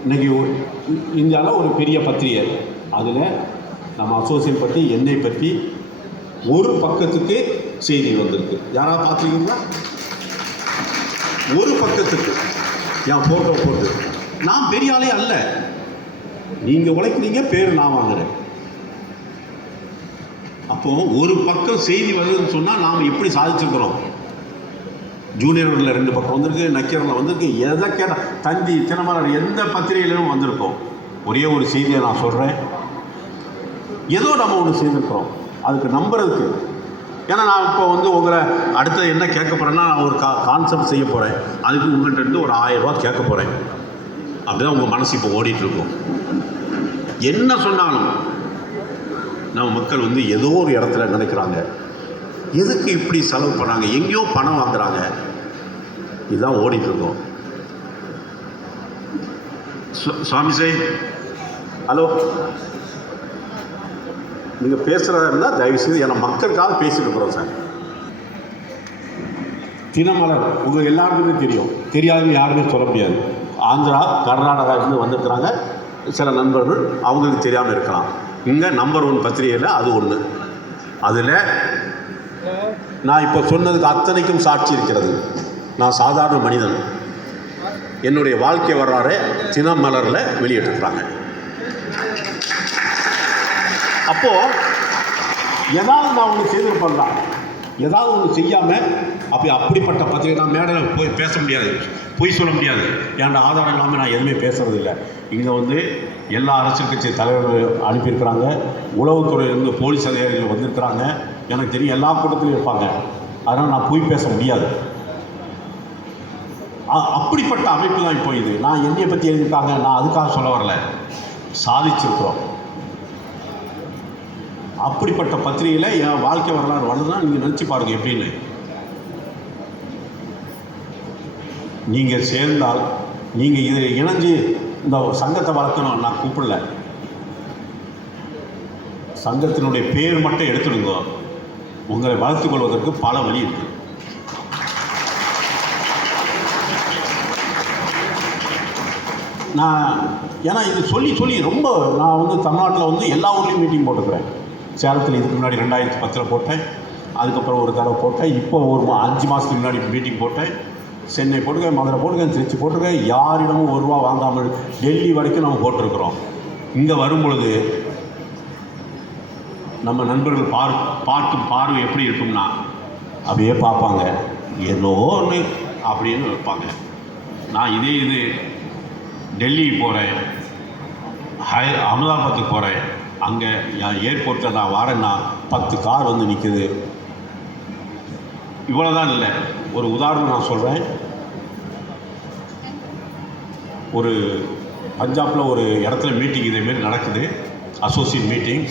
இன்றைக்கி இந்தியாவில் ஒரு பெரிய பத்திரிகை, அதில் நம்ம அசோசியேஷன் பற்றி, என்னை பற்றி ஒரு பக்கத்துக்கு செய்தி வந்திருக்கு. யாராவது பார்த்துருக்கீங்களா? ஒரு பக்கத்துக்கு என் ஃபோட்டோ போட்டு. நான் பெரிய ஆளே அல்ல, நீங்கள் உழைக்கிறீங்க, பேர் நான் வாங்குகிறேன். அப்போது ஒரு பக்கம் செய்தி வருதுன்னு சொன்னால் நாம் எப்படி சாதிச்சிருக்கிறோம்? ஜூனியரில் 2 பக்கம் வந்திருக்கு, நக்கீரில் வந்திருக்கு, எதை கேட்டால் தந்தி தினமலர் எந்த பத்திரிகையிலும் வந்திருக்கோம். ஒரே ஒரு செய்தியை நான் சொல்கிறேன். ஏதோ நம்ம ஒன்று செய்திருக்கிறோம், அதுக்கு நம்புறதுக்கு. ஏன்னா நான் இப்போ வந்து உங்களை அடுத்தது என்ன கேட்க போகிறேன்னா, நான் ஒரு கான்செப்ட் செய்ய போகிறேன், அதுக்கு உங்கள்கிட்ட இருந்து ஒரு 1000 ரூபா கேட்க போகிறேன். அப்படிதான் உங்கள் மனசு இப்போ ஓடிட்டுருக்கும். என்ன சொன்னாலும் நம்ம மக்கள் வந்து ஏதோ ஒரு இடத்துல நினைக்கிறாங்க, எதுக்கு இப்படி செலவு பண்ணாங்க, எங்கேயோ பணம் வாங்குறாங்க. இதுதான் ஓடிட்டுருக்கோம். சுவாமி சார், ஹலோ, நீங்கள் பேசுகிறதா இருந்தால் தயவுசெய்து, ஏன்னா மக்களுக்காக பேசிட்டு இருக்கிறோம் சார். தினமலர் உங்களுக்கு எல்லாருக்குமே தெரியும், தெரியாதுன்னு யாருமே சொல்ல முடியாது. ஆந்திரா கர்நாடகாவிலேருந்து வந்திருக்கிறாங்க சில நண்பர்கள், அவங்களுக்கு தெரியாமல் இருக்கலாம். இங்கே நம்பர் 1 பத்திரிகையில் அது ஒன்று. அதில் நான் இப்போ சொன்னதுக்கு அத்தனைக்கும் சாட்சி இருக்கிறது. நான் சாதாரண மனிதன், என்னுடைய வாழ்க்கை வரலாறு தினமலரில் வெளியிட்டிருக்கிறாங்க. அப்போது ஏதாவது நான் ஒன்று செய்திருப்பேன் தான், ஏதாவது ஒன்று செய்யாமல் அப்படிப்பட்ட பத்திரிகை நான் மேடையில் போய் பேச முடியாது, பொய் சொல்ல முடியாது. ஏன்டா ஆதாரம் இல்லாமல் நான் எதுவுமே பேசுகிறதில்லை. இங்கே வந்து எல்லா அரசியல் கட்சி தலைவர்கள் அனுப்பியிருக்கிறாங்க, உளவுத்துறையிலேருந்து போலீஸ் அதிகாரிகள் வந்திருக்கிறாங்க. எனக்கு தெரியும், எல்லா கூட்டத்திலையும் இருப்பாங்க. அதனால் நான் பொய் பேச முடியாது. அப்படிப்பட்ட அமைப்பு தான் இப்போ இது. நான் என்னையை பற்றி எழுதியிருக்காங்க, நான் அதுக்காக சொல்ல வரல, சாதிச்சிருக்கிறோம். அப்படிப்பட்ட பத்திரிகையில் என் வாழ்க்கை வரலாறு வருதுன்னா நீங்கள் நினச்சி பாருங்கள் எப்படின்னு. நீங்கள் சேர்ந்தால், நீங்கள் இதில் இணைஞ்சு இந்த சங்கத்தை வளர்க்கணும், நான் கூப்பிடல. சங்கத்தினுடைய பேர் மட்டும் எடுத்துடுங்க, உங்களை வளர்த்துக் கொள்வதற்கு பல வழி இருக்குது. ஏன்னா இது சொல்லி ரொம்ப நான் வந்து தமிழ்நாட்டில் வந்து எல்லா ஊர்லேயும் மீட்டிங் போட்டுக்கிறேன். சேலத்தில் இதுக்கு முன்னாடி 2010 போட்டேன், அதுக்கப்புறம் ஒரு தடவை போட்டேன், இப்போ ஒரு 5 மாதத்துக்கு முன்னாடி மீட்டிங் போட்டேன். சென்னை போட்டுக்கேன், மதுரை போட்டுக்கேன், திருச்சி போட்டிருக்கேன். யாரிடமும் 1 ரூபா வாங்காமல் டெல்லி வரைக்கும் நம்ம போட்டிருக்கிறோம். இங்கே வரும் பொழுது நம்ம நண்பர்கள் பார்க்கும் பார்வை எப்படி இருக்கும்னா, அப்படியே பார்ப்பாங்க, ஏதோ ஒன்று அப்படின்னு வைப்பாங்க. நான் இது டெல்லி போகிறேன், அகமதாபாத்துக்கு போகிறேன். அங்கே ஏர்போர்ட்டில் நான் வரேன்னா 10 கார் வந்து நிற்குது. இவ்வளோதான் இல்லை, ஒரு உதாரணம் நான் சொல்கிறேன். ஒரு பஞ்சாபில் ஒரு இடத்துல மீட்டிங் இதேமாரி நடக்குது, அசோசியேட் மீட்டிங்.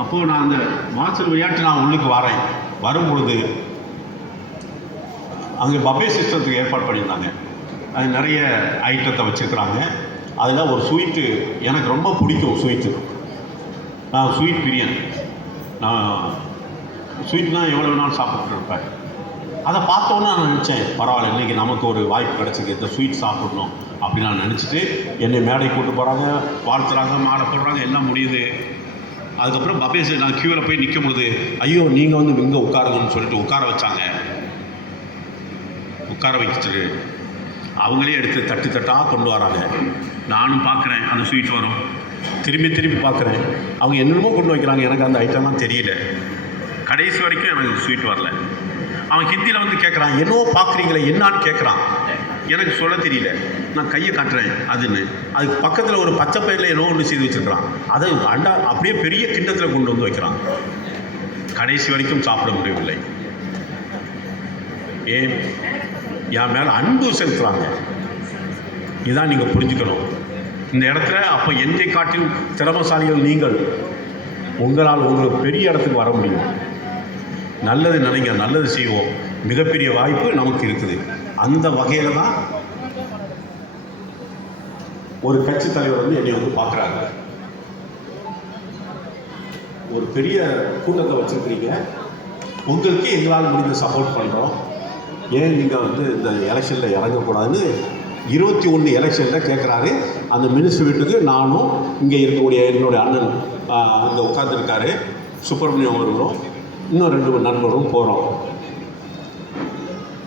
அப்போது நான் அந்த வாசல் விளையாட்டு நான் உள்ளுக்கு வரேன். வரும்பொழுது அங்கே பஃபே சிஸ்டத்துக்கு ஏற்பாடு பண்ணியிருந்தாங்க. அது நிறைய ஐட்டத்தை வச்சுருக்குறாங்க. அதில் ஒரு ஸ்வீட்டு எனக்கு ரொம்ப பிடிக்கும். ஸ்வீட்டு நான் ஸ்வீட் பிரியன். நான் ஸ்வீட்னால் எவ்வளோ வேணாலும் சாப்பிட்டு இருப்பேன். அதை பார்த்தோன்னே நான் நினச்சேன், பரவாயில்ல, இன்றைக்கி நமக்கு ஒரு வாய்ப்பு கிடச்சிருக்கு, இந்த ஸ்வீட் சாப்பிடணும் அப்படின்னு நான் நினச்சிட்டு என்னை மேடை கூப்பிட்டு போகிறாங்க, வாழ்த்துறாங்க, மாலை போடுறாங்க, எல்லாம் முடியுது. அதுக்கப்புறம் பஃபே நான் க்யூவில் போய் நிற்கும் பொழுது, ஐயோ நீங்கள் வந்து இங்கே உட்காருங்கன்னு சொல்லிட்டு உட்கார வச்சாங்க. உட்கார வச்சுட்டு அவங்களே எடுத்து தட்டு தட்டாக கொண்டு வராங்க. நானும் பார்க்குறேன், அந்த ஸ்வீட் வரும். திரும்பி பார்க்குறேன், அவங்க என்னென்னமோ கொண்டு வைக்கிறாங்க. எனக்கு அந்த ஐட்டம்லாம் தெரியல. கடைசி வரைக்கும் எனக்கு ஸ்வீட் வரல. அவன் ஹிந்தியில் வந்து கேட்குறான், என்னவோ பார்க்குறீங்களே என்னான்னு கேட்குறான். எனக்கு சொல்ல தெரியல. நான் கையை காட்டுறேன் அதுன்னு. அதுக்கு பக்கத்தில் ஒரு பச்சை பயிரில் என்னவோ ஒன்று செய்து வச்சுருக்கிறான். அதை அண்டா அப்படியே பெரிய கிண்ணத்தில் கொண்டு வந்து வைக்கிறான். கடைசி வரைக்கும் சாப்பிட முடியவில்லை. ஏன்? என் மேலே அன்பு செலுத்துகிறாங்க. இதுதான் நீங்கள் புரிஞ்சுக்கணும் இந்த இடத்துல. அப்போ என்னை காட்டிலும் திறமசாலிகள் நீங்கள். உங்களால் உங்களுக்கு பெரிய இடத்துக்கு வர முடியும். நல்லது நினைங்க, நல்லது செய்வோம். மிகப்பெரிய வாய்ப்பு நமக்கு இருக்குது. அந்த வகையில் தான் ஒரு கட்சி தலைவர் வந்து என்னை வந்து பார்க்குறாங்க. ஒரு பெரிய கூட்டத்தை வச்சுருக்கிறீங்க, உங்களுக்கு எங்களால் முடிந்த சப்போர்ட் பண்ணுறோம், ஏன் நீங்கள் வந்து இந்த எலெக்ஷனில் இறங்கக்கூடாதுன்னு 21 எலெக்ஷனில் கேட்குறாரு. அந்த மினிஸ்டர் வீட்டுக்கு நானும் இங்கே இருக்கக்கூடிய என்னுடைய அண்ணன் இங்கே உட்காந்துருக்காரு சுப்பிரமணியம் அவர்களும் இன்னும் 2 நண்பரும் போகிறோம்.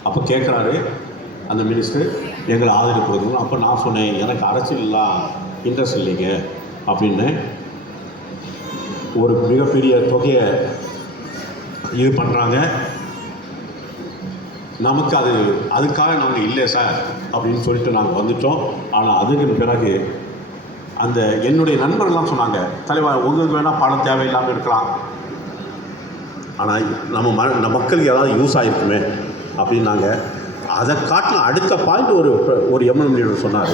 அப்போ கேட்குறாரு அந்த மினிஸ்டர், எங்களை ஆதரவு கொடுக்கணும். அப்போ நான் சொன்னேன், எனக்கு அரசியல்லாம் இன்ட்ரெஸ்ட் இல்லைங்க அப்படின்னு. ஒரு மிகப்பெரிய தொகையை இது பண்ணுறாங்க. நமக்கு அதுக்காக நாங்கள் இல்லை சார் அப்படின்னு சொல்லிட்டு நாங்கள் வந்துட்டோம். ஆனால் அதுக்கு பிறகு அந்த என்னுடைய நண்பர்கள்லாம் சொன்னாங்க, தலைவர் உங்களுக்கு வேணால் பணம் தேவையில்லாமல் இருக்கலாம், ஆனால் நம்ம மக்களுக்கு ஏதாவது யூஸ் ஆகிருக்குமே அப்படின்னாங்க. அதை காட்டிலும் அடுத்த பாயிண்ட் ஒரு எம்எல்ஏ லீடர் சொன்னார்,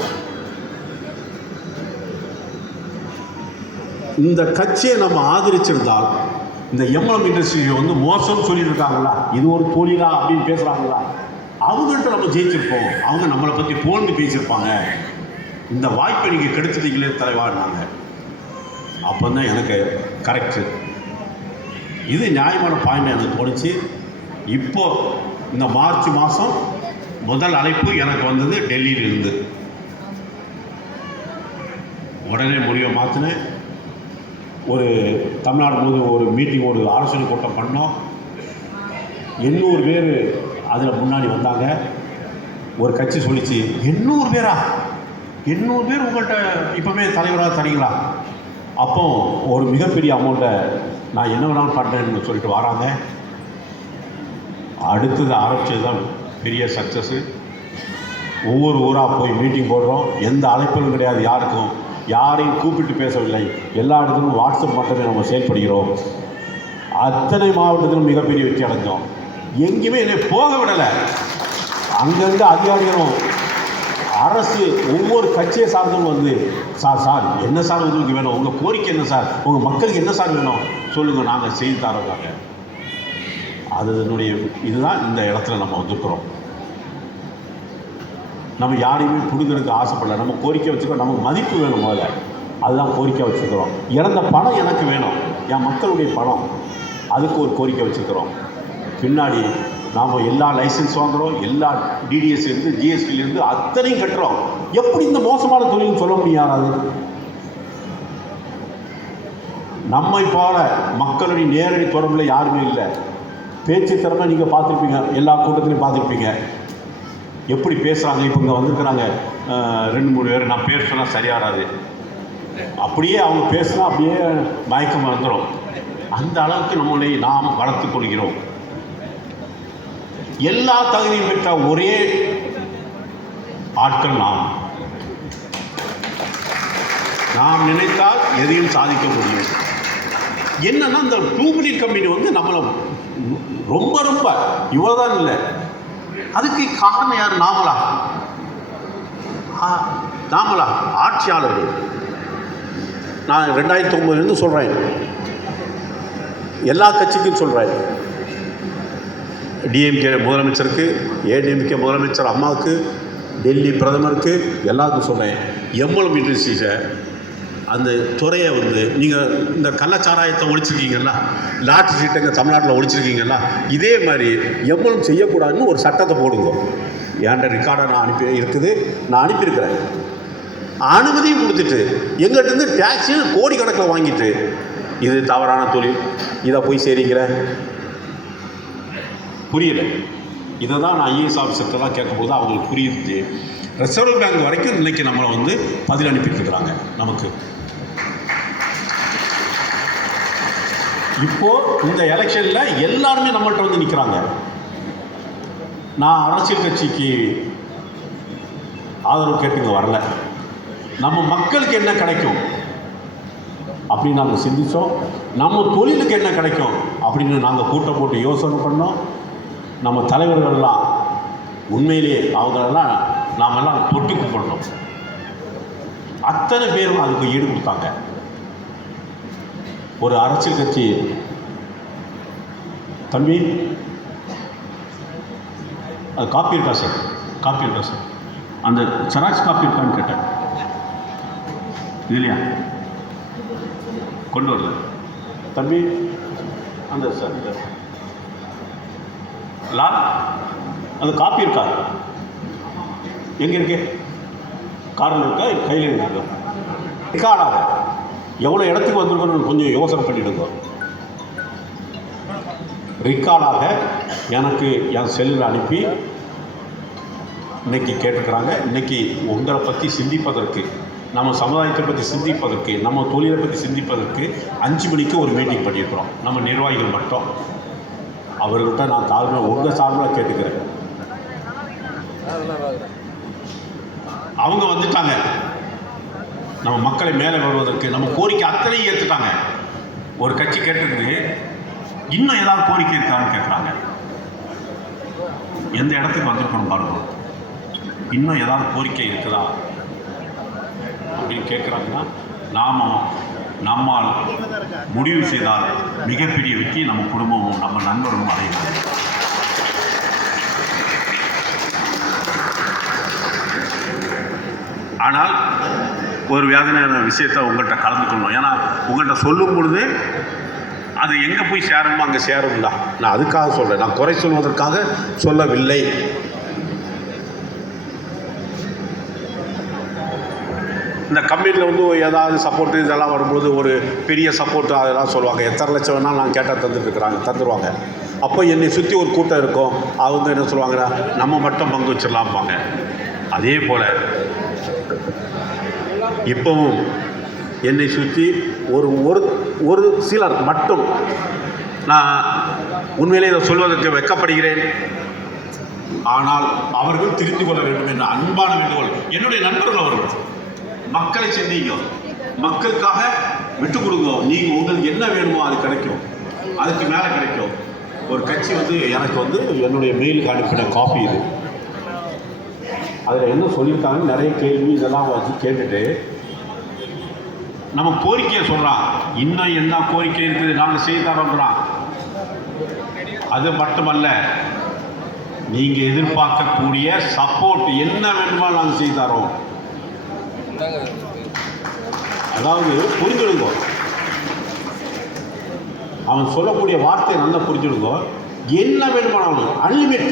இந்த கட்சியை நம்ம ஆதரிச்சிருந்தால் இந்த எம்எல்ஏ இண்டஸ்ட்ரியை வந்து மோசம்னு சொல்லிட்டு இருக்காங்களா, இது ஒரு தொழிலா அப்படின்னு பேசுகிறாங்களா, அவங்கள்ட்ட நம்ம ஜெயிச்சிருப்போம், அவங்க நம்மளை பற்றி போன்னு பேசியிருப்பாங்க, இந்த வாய்ப்பை நீங்கள் கெடுத்துட்டீங்களே தலைவாடினாங்க. அப்போ தான் எனக்கு கரெக்டு, இது நியாயமான பாயிண்ட் எனக்கு தோணுச்சு. இப்போது இந்த மார்ச் மாதம் முதல் அழைப்பு எனக்கு வந்தது டெல்லியிலிருந்து. உடனே முடிவை மாற்றினேன். ஒரு தமிழ்நாடு முழுவதும் ஒரு மீட்டிங், ஒரு ஆலோசனை கூட்டம் பண்ணோம். 800 பேர் அதில் முன்னாடி வந்தாங்க. ஒரு கட்சி சொல்லிச்சு, 800 பேரா, 800 பேர் உங்கள்கிட்ட இப்போவே தலைவராக தரீங்களா? அப்போ ஒரு மிகப்பெரிய அமௌண்ட்டை நான் என்ன வேணாலும் பண்ணுறேன்னு சொல்லிட்டு வராங்க. அடுத்தது ஆரம்பிச்சது தான் பெரிய சக்ஸஸ்ஸு. ஒவ்வொரு ஊராக போய் மீட்டிங் போடுறோம். எந்த அழைப்பும் கிடையாது, யாரையும் கூப்பிட்டு பேசவில்லை. எல்லா இடத்துலையும் வாட்ஸ்அப் மட்டுமே நம்ம செயல்படுகிறோம். அத்தனை மாவட்டத்திலும் மிகப்பெரிய வெற்றி அடைஞ்சோம். எங்கேயுமே என்னை போக விடலை. அங்கங்கே அதிகாரிகளும் அரசு ஒவ்வொரு கட்சியை சார்ந்தும் வந்து, சார் என்ன சார் உங்களுக்கு வேணும், உங்கள் கோரிக்கை என்ன சார், உங்கள் மக்களுக்கு என்ன சார் வேணும் சொல்லுங்கள், நாங்கள் செய்து தரோங்க. அதனுடைய இதுதான் இந்த இடத்துல நம்ம வந்துருக்கிறோம். நம்ம யாரையுமே பிடுங்கிறதுக்கு ஆசைப்படல. நம்ம கோரிக்கை வச்சுக்கிறோம், நமக்கு மதிப்பு வேணும் முதல்ல, அதுதான் கோரிக்கை வச்சுருக்கிறோம். இறந்த பணம் எனக்கு வேணும், என் மக்களுடைய பணம், அதுக்கு ஒரு கோரிக்கை வச்சுருக்கிறோம். பின்னாடி நாம் எல்லா லைசன்ஸ் வாங்குகிறோம், எல்லா டிடிஎஸ்லேருந்து ஜிஎஸ்டிலேருந்து அத்தனையும் கட்டுறோம். எப்படி இந்த மோசமான தொழில்னு சொல்ல முடியாது? நம்மை போல மக்களுடைய நேரடி தொடர்பில் யாருமே இல்லை. பேச்சு திறமை நீங்கள் பார்த்துருப்பீங்க, எல்லா கூட்டத்திலையும் பார்த்துருப்பீங்க எப்படி பேசுகிறாங்க. இப்போ இங்கே வந்துருக்கிறாங்க 2-3 பேர், நான் பேர் சொன்னால் சரியாகாது, அப்படியே அவங்க பேசுனா அப்படியே மயக்கம் வந்துடும். அந்த அளவுக்கு நம்மளை நாம் வளர்த்து கொள்கிறோம். எல்லா தகுதியும் பெற்ற ஒரே ஆட்கள் நாம். நாம் நினைத்தால் எதையும் சாதிக்க முடியும். என்னன்னா இந்த 2 மினிட் கம்பெனி வந்து நம்மளை ரொம்ப ரொம்ப இவ்வளோதான் இல்லை, அதுக்கு காரணம் யார்? நாமளா ஆட்சியாளர்கள். நான் 2009 சொல்கிறேன், எல்லா கட்சிக்கும் சொல்கிறேன், டிஎம்கே முதலமைச்சருக்கு, ஏடிஎம்கே முதலமைச்சர் அம்மாவுக்கு, டெல்லி பிரதமருக்கு, எல்லாருக்கும் சொல்கிறேன், எம்எல்எம் இண்டஸ்ட்ரீஸை அந்த துறையை வந்து நீங்கள் இந்த கள்ளச்சாராயத்தை ஒழிச்சிருக்கீங்களா, லாட்ரி சீட்டை தமிழ்நாட்டில் ஒழிச்சிருக்கீங்களா, இதே மாதிரி எம்எல்எம் செய்யக்கூடாதுன்னு ஒரு சட்டத்தை போடுங்க. ஏன்ட ரெக்கார்டை நான் அனுப்பியிருக்கிறேன். அனுமதியும் கொடுத்துட்டு எங்கிட்டேருந்து டேக்ஸையும் கோடிக்கணக்கில் வாங்கிட்டு இது தவறான தொழில், இதை போய் சேரிங்கிற புரியலை. இதை தான் நான் ஐஏஎஸ் ஆஃபீஸர்கிட்டலாம் கேட்கும்போது அவங்களுக்கு புரியுது. ரிசர்வ் பேங்க் வரைக்கும் இன்றைக்கி நம்மளை வந்து பதில் அனுப்பிட்டுருக்குறாங்க நமக்கு. இப்போது இந்த எலெக்ஷனில் எல்லாருமே நம்மள்கிட்ட வந்து நிற்கிறாங்க. நான் அரசியல் கட்சிக்கு ஆதரவு கேட்டுங்க வரல, நம்ம மக்களுக்கு என்ன கிடைக்கும் அப்படின்னு நாங்கள் சிந்தித்தோம். நம்ம தொழிலுக்கு என்ன கிடைக்கும் அப்படின்னு நாங்கள் கூட்டம் போட்டு யோசனை பண்ணோம். நம்ம தலைவர்கள்லாம் உண்மையிலேயே அவங்களெல்லாம் நாமெல்லாம் தொட்டு கூப்பிடணும். அத்தனை பேரும் அதுக்கு ஈடு கொடுத்தாங்க. ஒரு அரசியல் கட்சி தம்பி அது காப்பி இருக்கா சார், அந்த செராக்ஸ் காப்பி இருக்கான்னு கேட்டேன். இல்லையா, கொண்டு வரல தம்பி. அந்த அந்த காப்பி இருக்கா, எங்கே இருக்கு? காரில் இருக்கா, கையில் இருக்கா? ரெக்கார்டாக எவ்வளோ இடத்துக்கு வந்திருக்கோன்னு கொஞ்சம் யோசனை பண்ணிவிடுங்க. ரெக்கார்டாக எனக்கு என் செல்லில் அனுப்பி இன்றைக்கி கேட்டுக்கிறாங்க. இன்றைக்கி உங்களை பற்றி சிந்திப்பதற்கு, நம்ம சமுதாயத்தை பற்றி சிந்திப்பதற்கு, நம்ம தொழிலை பற்றி சிந்திப்பதற்கு 5 மணிக்கு ஒரு மீட்டிங் பண்ணியிருக்கிறோம். நம்ம நிர்வாகிகள் மட்டும். அவர்கள்ட்ட நான் தாழ்மை உங்கள் சார்பில் கேட்டுக்கிறேன். அவங்க வந்துட்டாங்க, நம்ம மக்களை மேலே வருவதற்கு நம்ம கோரிக்கை அத்தனையும் ஏற்றுட்டாங்க. ஒரு கட்சி கேட்டிருக்கு, இன்னும் ஏதாவது கோரிக்கை இருக்கான்னு கேட்குறாங்க. எந்த இடத்துக்கு வந்திருக்கணும் பாருங்க, இன்னும் ஏதாவது கோரிக்கை இருக்குதா அப்படின்னு கேட்குறாங்கன்னா, நம்மால் முடிவு செய்தால் மிகப்பெரிய வெற்றி நம்ம குடும்பமும் நம்ம நண்பரும் அடையலாம். ஆனால் ஒரு வேதனையான விஷயத்தை உங்கள்கிட்ட கலந்துக்கணும். ஏன்னா உங்கள்கிட்ட சொல்லும் பொழுது அது எங்கே போய் சேரணுமோ அங்கே சேரும்டா. நான் அதுக்காக சொல்கிறேன், நான் குறை சொல்வதற்காக சொல்லவில்லை. இந்த கம்பெனியில் வந்து ஏதாவது சப்போர்ட்டு இதெல்லாம் வரும்போது ஒரு பெரிய சப்போர்ட்டு அதெல்லாம் சொல்லுவாங்க. எத்தனை லட்சம் வேணாலும் நான் கேட்டால் தந்துருவாங்க. அப்போ என்னை சுற்றி ஒரு கூட்டம் இருக்கும், அவங்க என்ன சொல்லுவாங்கன்னா நம்ம மட்டும் பங்கு வச்சிடலாம்பாங்க. அதே போல் இப்போவும் என்னை சுற்றி ஒரு சிலர் மட்டும், நான் உண்மையிலே இதை சொல்வதற்கு வெட்கப்படுகிறேன், ஆனால் அவர்கள் தெரிந்து கொள்ள வேண்டும் என்ற அன்பான வேண்டுகோள். என்னுடைய நண்பர்கள் அவர்கள் மக்களை சிந்திங்க, மக்களுக்காக விட்டு கொடுங்க. நீங்கள் உங்களுக்கு என்ன வேணுமோ அது கிடைக்கும், அதுக்கு மேலே கிடைக்கும். ஒரு கட்சி வந்து எனக்கு வந்து என்னுடைய மெயிலுக்கு அனுப்பின காப்பி இது. அதில் என்ன சொல்லியிருக்காங்கன்னு நிறைய கேள்வி இதெல்லாம் வச்சு கேட்டுட்டு நம்ம கோரிக்கையை சொல்கிறான். இன்னும் என்ன கோரிக்கை இருக்குது, நாங்கள் செய்து தரோங்கிறான். அது மட்டுமல்ல, நீங்கள் எதிர்பார்க்கக்கூடிய சப்போர்ட் என்ன வேணுமோ நாங்கள் செய்து தரோம். அதாவது புரிஞ்சுடுங்க, அவன் சொல்லக்கூடிய வார்த்தையை நல்லா புரிஞ்சுடுங்க. என்ன வேணுமானாலும் அன்லிமிட்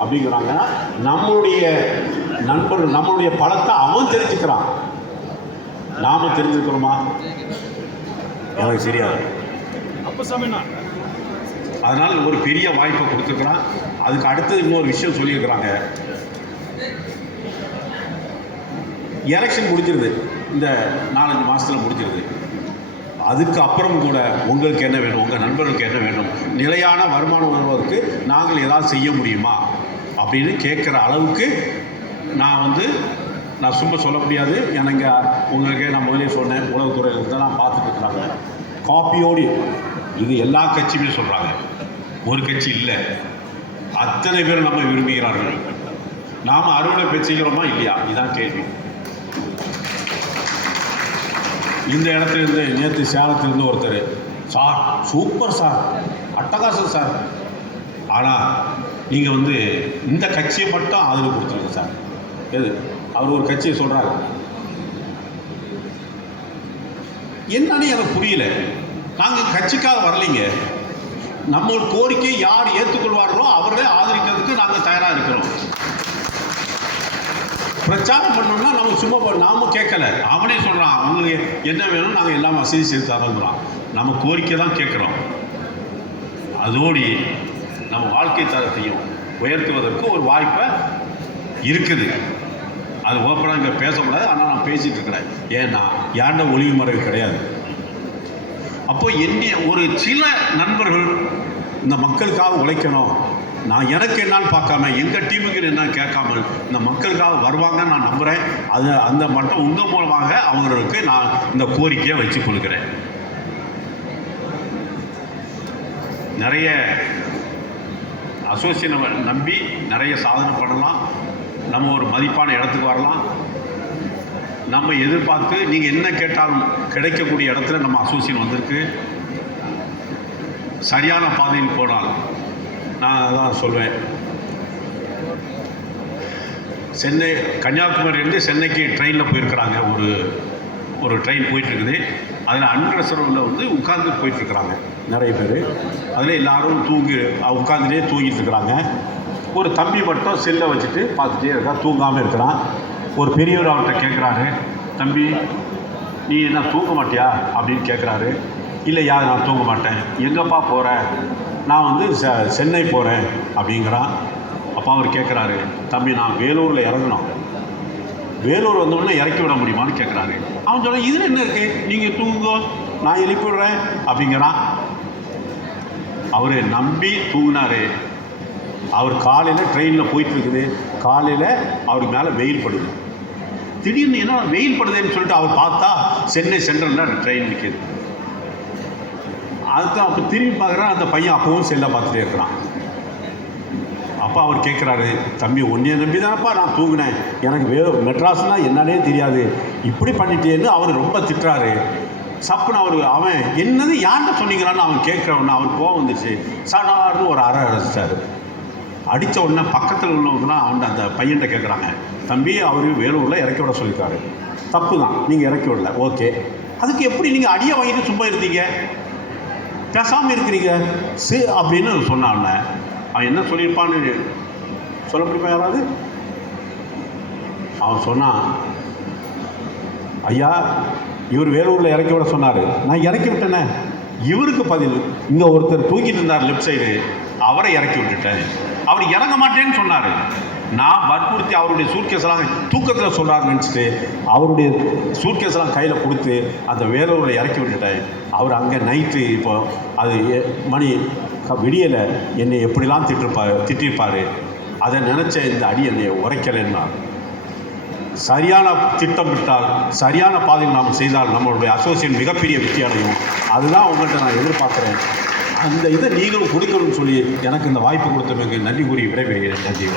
அப்படிங்கிறாங்க. நம்மளுடைய நண்பர்கள் நம்மளுடைய பலத்தை அவன் தெரிஞ்சுக்கிறான், நாம தெரிஞ்சுக்கிறோமா? எனக்கு தெரியாது. அதனால் ஒரு பெரிய வாய்ப்பை கொடுத்துருக்குறான். அதுக்கு அடுத்தது இன்னொரு விஷயம் சொல்லியிருக்கிறாங்க. எலெக்ஷன் முடிஞ்சிருது, இந்த 4-5 மாதத்தில் முடிஞ்சிருது. அதுக்கு அப்புறம் கூட உங்களுக்கு என்ன வேணும், உங்கள் நண்பர்களுக்கு என்ன வேணும், நிலையான வருமானம் வருவதற்கு நாங்கள் ஏதாவது செய்ய முடியுமா அப்படின்னு கேட்குற அளவுக்கு நான் வந்து நான் சும்மா சொல்ல முடியாது. எனக்கு உங்களுக்கு நான் முதலே சொன்னேன், உளவுத்துறையில் இதெல்லாம் பார்த்துட்டு இருக்கிறாங்க. காப்பியோடு இது எல்லா கட்சியுமே சொல்கிறாங்க, ஒரு கட்சி இல்லை, அத்தனை பேர் நம்ம விரும்புகிறார்கள். நாம் அறுவடை பெற்றுகிறோமா இல்லையா, இதுதான் கேள்வி. இந்த இடத்துல இருந்து நேற்று சேலத்திலிருந்து ஒருத்தர், சார் சூப்பர் சார், அட்டகாசம் சார், ஆனால் நீங்கள் வந்து இந்த கட்சியை மட்டும் ஆதரவு கொடுத்துருங்க சார். எது அவர் ஒரு கட்சியை சொல்கிறாரு, என்னன்னு எனக்கு புரியல. நாங்கள் கட்சிக்காக வரலைங்க, நம்ம கோரிக்கை யார் ஏற்றுக்கொள்வார்களோ அவர்களே ஆதரிக்கிறதுக்கு நாங்கள் தயாராக இருக்கிறோம். பிரச்சாரம் பண்ணோம்னா நம்ம சும்மா நாம கேட்கல, அவனே சொல்கிறான் அவங்களுக்கு என்ன வேணும் நாங்கள் எல்லாம் வசதி செய்து தரோங்கிறான். நம்ம கோரிக்கை தான் கேட்குறோம். அதோடு நம்ம வாழ்க்கை தரத்தையும் உயர்த்துவதற்கு ஒரு வாய்ப்பை இருக்குது. அது ஓப்பனாக இங்கே பேசக்கூடாது, ஆனால் நான் பேசிகிட்டு இருக்கிறேன். ஏன்னா யாண்ட ஒளிவு மறைவு கிடையாது. அப்போ என்ன ஒரு சில நண்பர்கள் இந்த மக்களுக்காக உழைக்கணும், நான் எனக்கு என்னான்னு பார்க்காம எங்கள் டீமுக்கு என்னன்னு கேட்காமல் இந்த மக்களுக்காக வருவாங்கன்னு நான் நம்புகிறேன். அது அந்த மட்டும் உங்கள் மூலமாக அவங்களுக்கு நான் இந்த கோரிக்கையை வச்சு கொடுக்குறேன். நிறைய அசோசியேஷனை நம்பி நிறைய சாதனை பண்ணலாம், நம்ம ஒரு மதிப்பான இடத்துக்கு வரலாம். நம்ம எதிர்பார்த்து நீங்கள் என்ன கேட்டாலும் கிடைக்கக்கூடிய இடத்துல நம்ம அசோசியேஷன் வந்திருக்கு. சரியான பாதையில் போனால் நான் அதான் சொல்வேன். சென்னை கன்னியாகுமரியிலேருந்து சென்னைக்கு ட்ரெயினில் போயிருக்கிறாங்க. ஒரு ட்ரெயின் போயிட்டுருக்குது. அதில் அன்ரிசர்வில் வந்து உட்கார்ந்து போயிட்டுருக்குறாங்க நிறைய பேர். அதில் எல்லோரும் உட்காந்துட்டே தூங்கிட்டு இருக்கிறாங்க. ஒரு தம்பி மட்டும் செல்லை வச்சுட்டு பார்த்துட்டே இருக்கா, தூங்காமல் இருக்கிறான். ஒரு பெரியவர் அவர்கிட்ட கேட்குறாரு, தம்பி நீ என்ன தூங்க மாட்டியா அப்படின்னு கேட்குறாரு. இல்லையா நான் தூங்க மாட்டேன். எங்கேப்பா போகிற? நான் வந்து சென்னை போகிறேன் அப்படிங்கிறான். அப்போ அவர் கேட்குறாரு, தம்பி நான் வேலூரில் இறங்கணும், வேலூர் வந்தோடனே இறக்கி விட முடியுமான்னு கேட்குறாரு. அவன் சொல்ல இதில் என்ன இருக்குது, நீங்கள் தூங்குங்கோ நான் எழுப்பி விடுறேன் அப்படிங்கிறான். அவர் நம்பி தூங்கினார். அவர் காலையில் ட்ரெயினில் போயிட்டுருக்குது. காலையில் அவருக்கு மேலே வெயில் படுது. திடீர்னு என்ன வெயில் படுதுன்னு சொல்லிட்டு அவர் பார்த்தா சென்னை சென்ட்ரலில் ட்ரெயின் நிற்கிது. அதுதான் அப்போ திரும்பி பார்க்குறான். அந்த பையன் அப்பவும் செல்லை பார்த்துட்டே இருக்கிறான். அப்போ அவர் கேட்குறாரு, தம்பி ஒன்றைய நம்பி தானப்பா நான் தூங்கினேன், எனக்கு மெட்ராஸ்னால் என்னன்னே தெரியாது, இப்படி பண்ணிட்டேன்னு அவர் ரொம்ப திட்டுறாரு. சப்புன்னு அவன் என்னது யார்கிட்ட சொன்னீங்களான்னு அவன் கேட்குறவன அவன் கோவம் வந்துச்சு. சாடார்னு ஒரு அறை அடிச்சிட்டாரு. அடித்த உடனே பக்கத்தில் உள்ளவங்கலாம் அவன் அந்த பையன்கிட்ட கேட்குறாங்க, தம்பி அவர் வேலூரில் இறக்கி விட சொல்லியிருக்காரு, தப்பு தான் நீங்கள் இறக்கி விடல, ஓகே, அதுக்கு எப்படி நீங்கள் அடியை வாங்கிட்டு சும்மா இருந்தீங்க, பேசாமல் இருக்கிறீங்க அப்படின்னு சொன்னான். அவன் என்ன சொல்லியிருப்பான்னு சொல்ல முடியுமா யாராவது? அவன் சொன்னான், ஐயா இவர் வேலூரில் இறக்கி விட சொன்னார், நான் இறக்கி விட்டேனே. இவருக்கு பதில் இங்கே ஒருத்தர் தூங்கிட்டு இருந்தார் லெஃப்ட் சைடு, அவரை இறக்கி விட்டுட்டேன். அவர் இறங்க மாட்டேன்னு சொன்னார். நான் வற்புறுத்தி அவருடைய சூட்கேஸெல்லாம் தூக்கத்தில் சொல்கிறாருன்னு நினச்சிட்டு அவருடைய சூட்கேஸெல்லாம் கையில் கொடுத்து அந்த வேலூரில் இறக்கி விட்டுட்டேன். அவர் அங்கே நைட்டு இப்போ அது மணி விடியலை என்னை எப்படிலாம் திட்டிருப்பார். அதை நினச்ச இந்த அடி என்னை உரைக்கலைன்னா. சரியான திட்டமிட்டால் சரியான பாதையில் நாம் செய்தால் நம்மளுடைய அசோசியேஷன் மிகப்பெரிய வெற்றி அடையும். அதுதான் உங்கள்கிட்ட நான் எதிர்பார்க்குறேன். அந்த இதை நீங்களும் கொடுக்கணும்னு சொல்லி எனக்கு இந்த வாய்ப்பு கொடுத்தவங்க நன்றி கூறி விடைபெறுகிறேன். நன்றி.